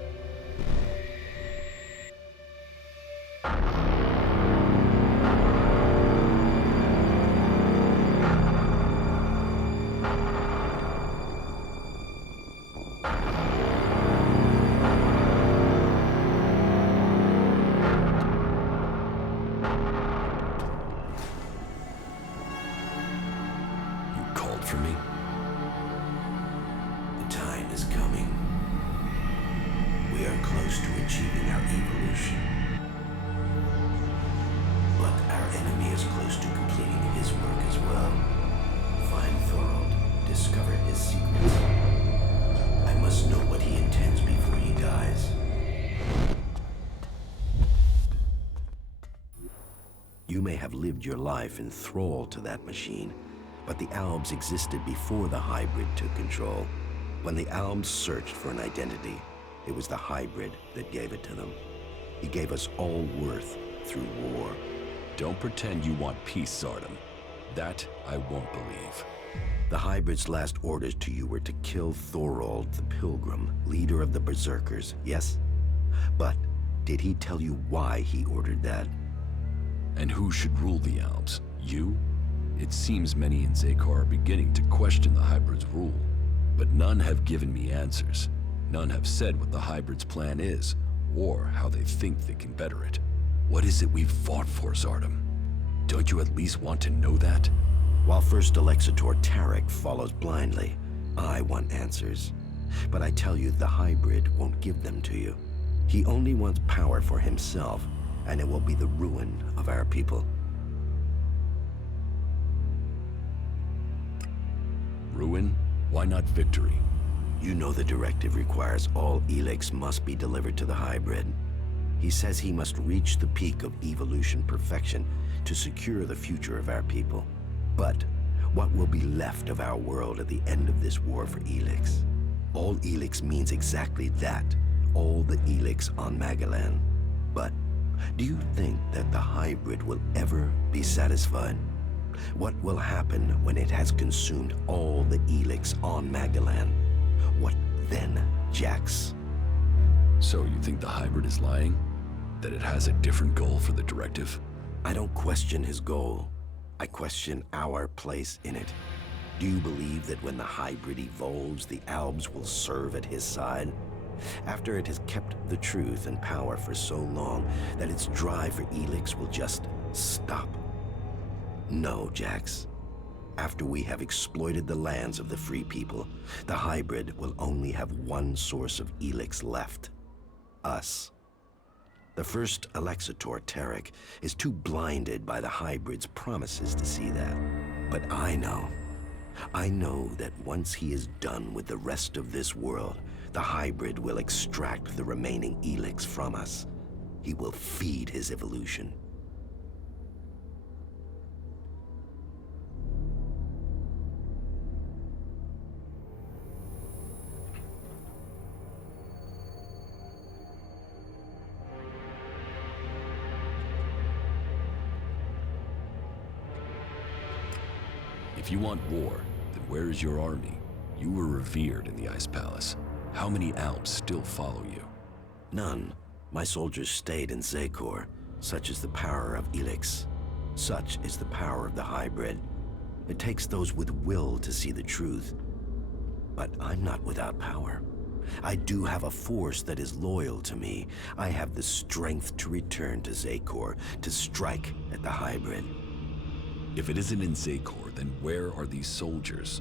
You may have lived your life in thrall to that machine, but the Albs existed before the hybrid took control. When the Albs searched for an identity, it was the hybrid that gave it to them. He gave us all worth through war. Don't pretend you want peace, Zardom. That I won't believe. The hybrid's last orders to you were to kill Thorgal the Pilgrim, leader of the Berserkers, yes? But did he tell you why he ordered that? And who should rule the Albs? You? It seems many in Zardom are beginning to question the hybrid's rule, but none have given me answers. None have said what the hybrid's plan is, or how they think they can better it. What is it we've fought for, Zardom? Don't you at least want to know that? While First Alexitor Tarek follows blindly, I want answers. But I tell you, the hybrid won't give them to you. He only wants power for himself, and it will be the ruin of our people. Ruin? Why not victory? You know the directive requires all Elex must be delivered to the hybrid. He says he must reach the peak of evolution perfection to secure the future of our people. But what will be left of our world at the end of this war for Elex? All Elex means exactly that, all the Elex on Magalan. But do you think that the hybrid will ever be satisfied? What will happen when it has consumed all the Elex on Magalan? What then, Jax? So you think the hybrid is lying? That it has a different goal for the directive? I don't question his goal. I question our place in it. Do you believe that when the hybrid evolves, the Albs will serve at his side? After it has kept the truth and power for so long that its drive for Elex will just stop? No, Jax. After we have exploited the lands of the free people, the hybrid will only have one source of Elex left. Us. The first Alexitor Tarek is too blinded by the hybrid's promises to see that. But I know that once he is done with the rest of this world, the hybrid will extract the remaining Elex from us. He will feed his evolution. If you want war, then where is your army? You were revered in the Ice Palace. How many Albs still follow you? None. My soldiers stayed in Zardom. Such is the power of Elex. Such is the power of the hybrid. It takes those with will to see the truth. But I'm not without power. I do have a force that is loyal to me. I have the strength to return to Zardom, to strike at the hybrid. If it isn't in Zardom, then where are these soldiers?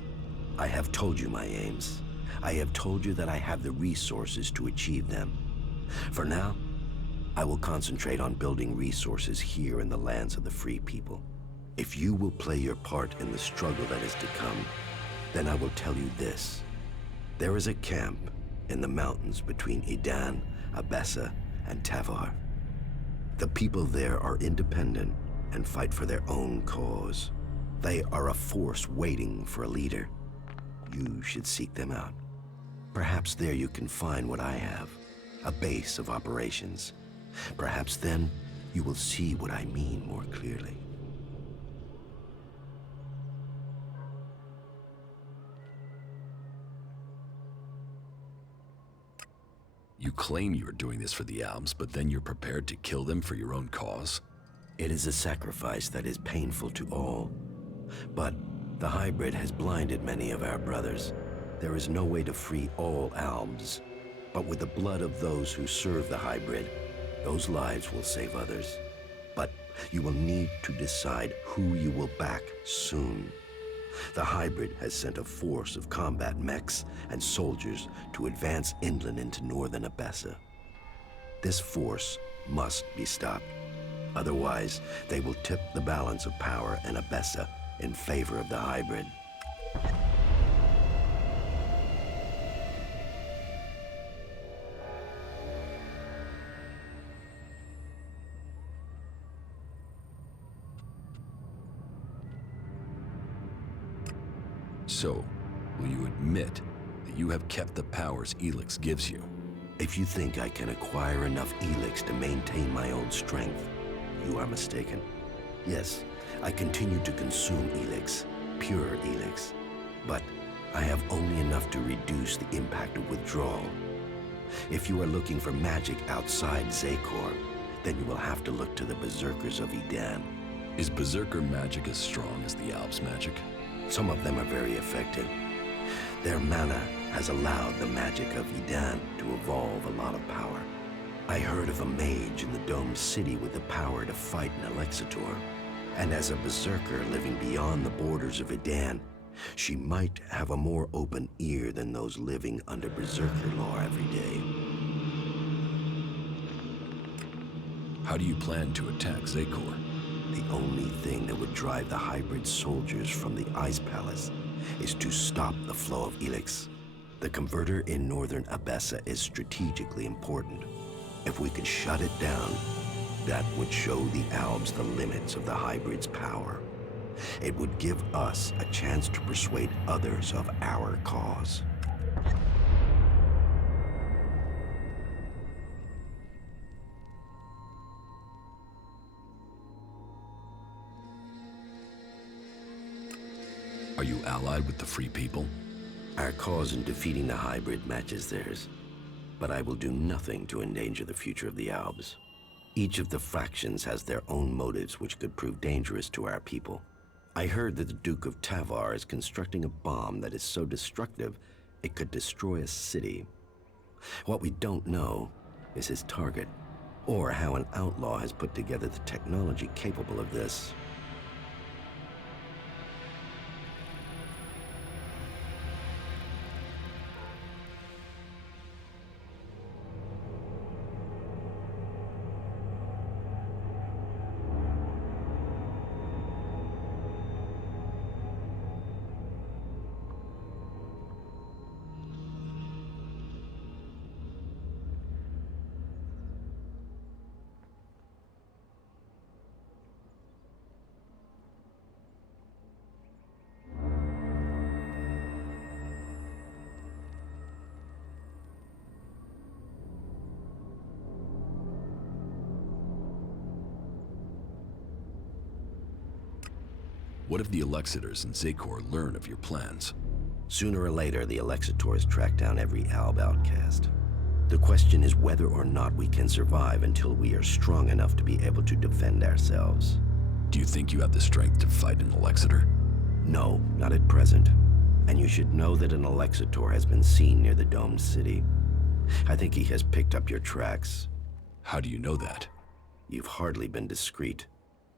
I have told you my aims. I have told you that I have the resources to achieve them. For now, I will concentrate on building resources here in the lands of the free people. If you will play your part in the struggle that is to come, then I will tell you this. There is a camp in the mountains between Idan, Abessa, and Tavar. The people there are independent and fight for their own cause. They are a force waiting for a leader. You should seek them out. Perhaps there you can find what I have, a base of operations. Perhaps then you will see what I mean more clearly. You claim you are doing this for the Albs, but then you're prepared to kill them for your own cause? It is a sacrifice that is painful to all. But the hybrid has blinded many of our brothers. There is no way to free all Albs. But with the blood of those who serve the hybrid, those lives will save others. But you will need to decide who you will back soon. The hybrid has sent a force of combat mechs and soldiers to advance inland into northern Abessa. This force must be stopped. Otherwise, they will tip the balance of power in Abessa in favor of the hybrid. So, will you admit that you have kept the powers Elex gives you? If you think I can acquire enough Elex to maintain my own strength, you are mistaken. Yes, I continue to consume Elex, pure Elex, but I have only enough to reduce the impact of withdrawal. If you are looking for magic outside Zakor, then you will have to look to the Berserkers of Edan. Is Berserker magic as strong as the Albs magic? Some of them are very effective. Their mana has allowed the magic of Edan to evolve a lot of power. I heard of a mage in the domed city with the power to fight an Alexitor. And as a Berserker living beyond the borders of Edan, she might have a more open ear than those living under Berserker law every day. How do you plan to attack Zakor? The only thing that would drive the hybrid soldiers from the Ice Palace is to stop the flow of Elex. The converter in northern Abessa is strategically important. If we could shut it down, that would show the Albs the limits of the hybrid's power. It would give us a chance to persuade others of our cause. Are you allied with the Free People? Our cause in defeating the hybrid matches theirs, but I will do nothing to endanger the future of the Albs. Each of the factions has their own motives which could prove dangerous to our people. I heard that the Duke of Tavar is constructing a bomb that is so destructive it could destroy a city. What we don't know is his target, or how an outlaw has put together the technology capable of this. What if the Alexiters and Zakor learn of your plans? Sooner or later, the Alexitors track down every Alb outcast. The question is whether or not we can survive until we are strong enough to be able to defend ourselves. Do you think you have the strength to fight an Alexitor? No, not at present. And you should know that an Alexitor has been seen near the domed city. I think he has picked up your tracks. How do you know that? You've hardly been discreet.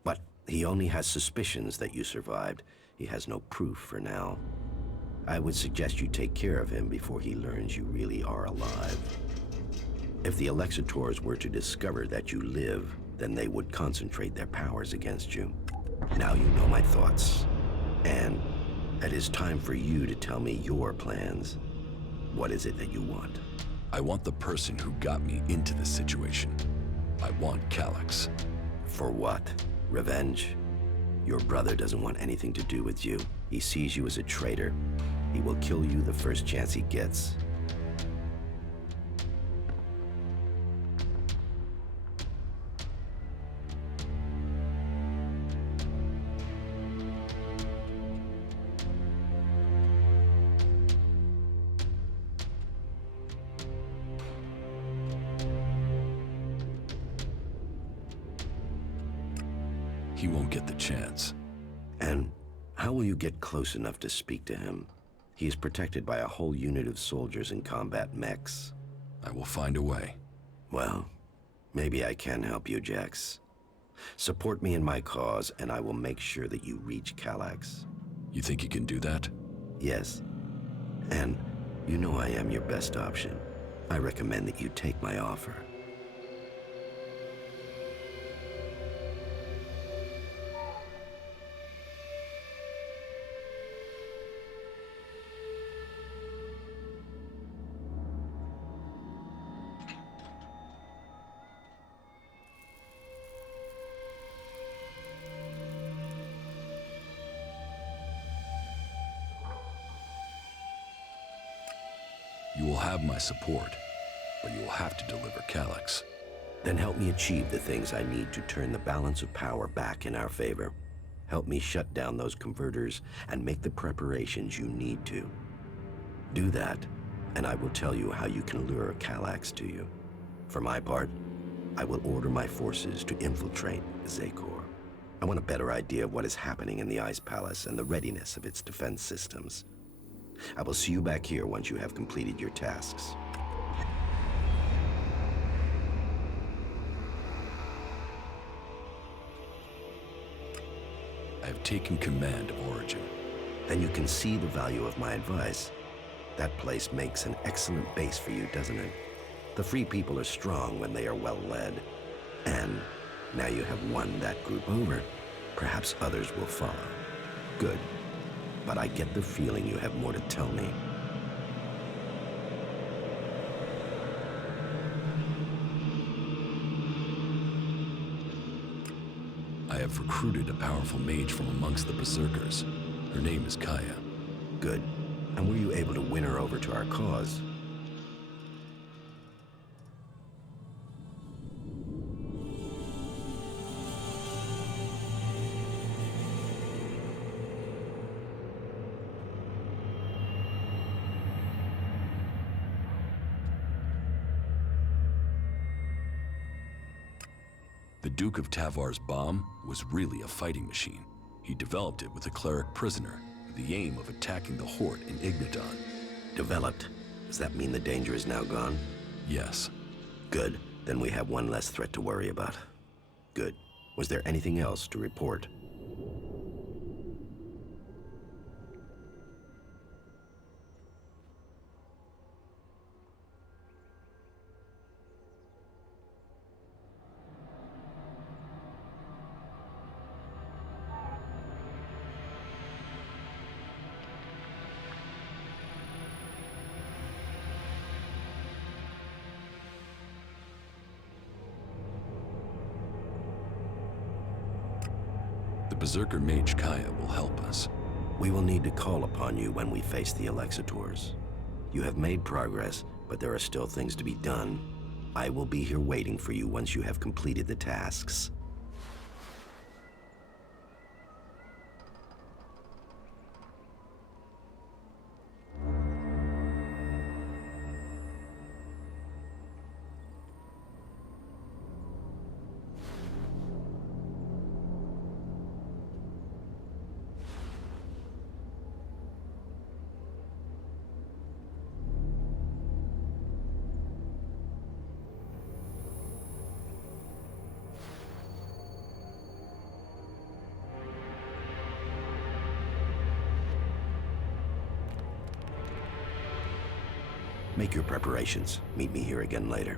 But he only has suspicions that you survived. He has no proof for now. I would suggest you take care of him before he learns you really are alive. If the Alexitors were to discover that you live, then they would concentrate their powers against you. Now you know my thoughts. And it is time for you to tell me your plans. What is it that you want? I want the person who got me into this situation. I want Calyx. For what? Revenge? Your brother doesn't want anything to do with you. He sees you as a traitor. He will kill you the first chance he gets. He won't get the chance. And how will you get close enough to speak to him? He is protected by a whole unit of soldiers in combat mechs. I will find a way. Well, maybe I can help you, Jax. Support me in my cause, and I will make sure that you reach Calax. You think you can do that? Yes. And you know I am your best option. I recommend that you take my offer. You will have my support, but you will have to deliver Calax. Then help me achieve the things I need to turn the balance of power back in our favor. Help me shut down those converters and make the preparations you need to. Do that, and I will tell you how you can lure Calax to you. For my part, I will order my forces to infiltrate Beserker. I want a better idea of what is happening in the Ice Palace and the readiness of its defense systems. I will see you back here once you have completed your tasks. I have taken command of Origin. Then you can see the value of my advice. That place makes an excellent base for you, doesn't it? The Free People are strong when they are well led. And now you have won that group over. Perhaps others will follow. Good. But I get the feeling you have more to tell me. I have recruited a powerful mage from amongst the Berserkers. Her name is Caja. Good. And were you able to win her over to our cause? The Duke of Tavar's bomb was really a fighting machine. He developed it with a cleric prisoner, with the aim of attacking the Horde in Igniton. Developed? Does that mean the danger is now gone? Yes. Good. Then we have one less threat to worry about. Good. Was there anything else to report? The Berserker mage Caja will help us. We will need to call upon you when we face the Alexitors. You have made progress, but there are still things to be done. I will be here waiting for you once you have completed the tasks. Make your preparations. Meet me here again later.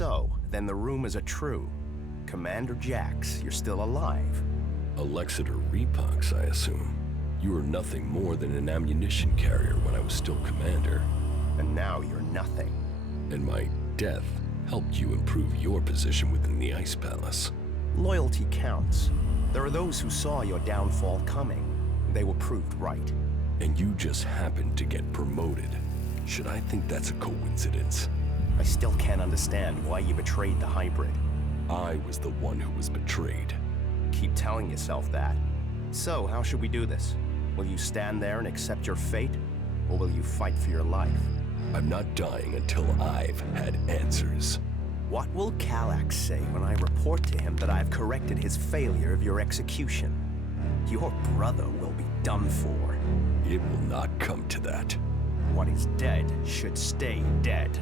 so, then the rumors are true. Commander Jax, you're still alive. Alexeter Repox, I assume. You were nothing more than an ammunition carrier when I was still commander. And now you're nothing. And my death helped you improve your position within the Ice Palace. Loyalty counts. There are those who saw your downfall coming. They were proved right. And you just happened to get promoted. Should I think that's a coincidence? I still can't understand why you betrayed the hybrid. I was the one who was betrayed. Keep telling yourself that. So, how should we do this? Will you stand there and accept your fate? Or will you fight for your life? I'm not dying until I've had answers. What will Calaan say when I report to him that I've corrected his failure of your execution? Your brother will be done for. It will not come to that. What is dead should stay dead.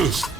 Ugh!